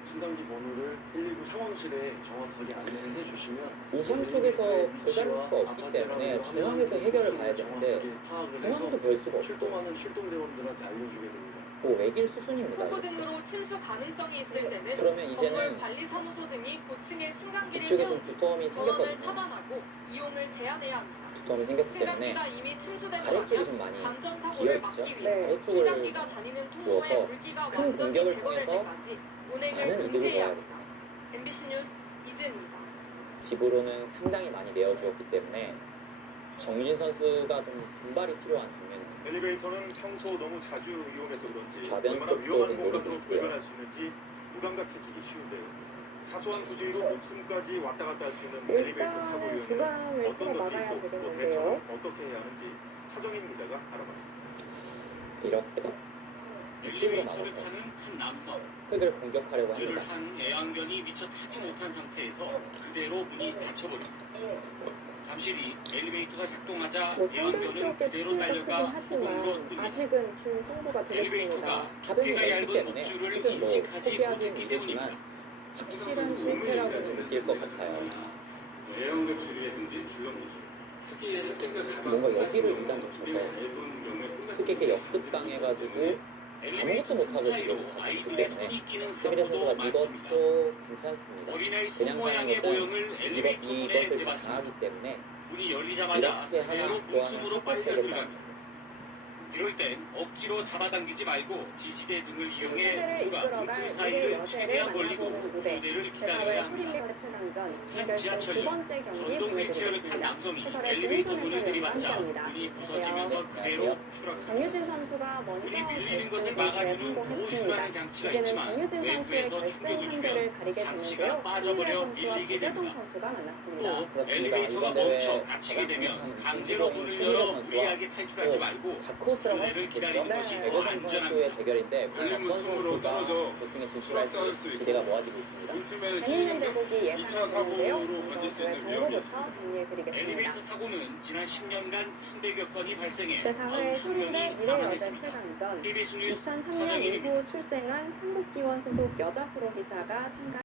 승강기 번호를 119 상황실에 정확하게 안내를 해주시면 우상 쪽에서 조달할 수가 없기 때문에 중앙에서 해결을 봐야 되는데 중앙도 볼 수가 없고 출동하는 출동대원들한테 알려주게 됩니다. 뭐 외길 수순입니다. 포구 등으로 침수 가능성이 있을 때는 그러면 이제는 건물 관리사무소 등이 고층에 승강기를 이쪽에 좀 세우고 두터움이 전원을 생겼거든요. 차단하고 이용을 제한해야 합니다. 두터움이 생겼기 때문에 승강기가 이미 침수된 아래쪽이 좀 거라면 많이 감전 사고를 막기 비어있죠. 위해 아래쪽을 승강기가 다니는 통로에 부어서 물기가 큰 완전히 공격을 제거될 통해서 때까지 운행을 많은 이득을 금지해야 봐야 합니다. MBC 뉴스 이지은입니다. 집으로는 상당히 많이 내어주었기 때문에 정유진 선수가 좀 분발이 필요한 장면입니다. 엘리베이터는 평소 너무 자주 이용해서 그런지 좌변 얼마나 쪽도 위험한 좀 공간으로 노리고 있고요. 발견할 수 있는지 무감각해지기 쉬운데요. 사소한 부주의로 목숨까지 왔다 갔다 할 수 있는 엘리베이터 사고 일단은 이유는 주방을 어떤 틀어 것이 막아야 있고 또 되겠는데요. 대처는 어떻게 해야 하는지 차정인 기자가 알아봤습니다. 이렇게 이쪽으로 엘리베이터를 막아서 타는 한 남성. 흙을 공격하려고 우주를 합니다. 한 애완견이 미처 타지 못한 상태에서 그대로 문이 닫혀버립니다. 잠시 뒤 엘리베이터가 작동하자 뭐 상대 애완견은 쪽에 그대로 피해가 달려가 크긴 후공으로 하지만 뜹니다. 아직은 긴 승부가 되겠습니다. 엘리베이터가 가변이 두께가 넓기 얇은 때문에 목줄을 지금 뭐 인식하지 포기하기는 못했기 때문입니다. 힘들지만 확실한 실패라고는 느낄 것 같아요. 애완견 줄이라든지 줄넘기 줄. 특히 학생들 뭔가 여기로 일단 놓쳐서 흙에 역습당해가지고 아무것도 못하고 지금 다시 있기 때문에 스미레 선수가 이것도 괜찮습니다. 그냥 사는 것은 이것을 당하기 때문에 문이 열리자마자 이렇게 하나 그대로 교환을 문틈으로 하고 빨려 되겠다. 들어갑니다. 이럴 땐 억지로 잡아당기지 말고 지지대 등을 이용해 무대를 문과 이끌어갈 문틀 우리의 사이를 여세를 최대한 벌리고 만나보는 무대. 구조대를 제4회 기다려야 합니다. 소림대 최강전 한 준결승 두 지하철역 번째 경기 전동 휠체어를 탄 보여드리겠습니다. 남성이 해설의 엘리베이터 조은선 문을 해설위원과 들이받자 함께합니다. 문이 부서지면서 안녕하세요. 그대로 추락합니다. 정유진 선수가 먼저 문이 밀리는 것을 결승 막아주는 성공했습니다. 보호슈라는 장치가 이제는 있지만 정유진 선수의 외부에서 결승 충격을 상대를 주면 가리게 장치가 되는데요. 빠져버려 선수와 밀리게 구재동 됩니다. 선수가 만났습니다. 또 그렇습니다. 엘리베이터가 이번 대회 멈춰 닫히게 되면 가장 강제로 큰 문을 스미레 열어 선수와 무리하게 탈출하지 또 말고 다코스 선수라고 할 수 있겠죠. 백오성 선수의 대결인데 과연 어떤 선수가 결승에 진출할지 기대가 모아지고 있습니다. 재밌는 대국이 예상되는데요. 정보부터 정리해드리겠습니다. 엘리베이터 사고는 지난 10년간 300여 건이 발생해 제4회 91명이 한국의 미래여자 사망했습니다. 최강전 KBS 뉴스 2003년 서정인입니다. 이후 출생한 한국기원 소속 여자 프로기사가 참가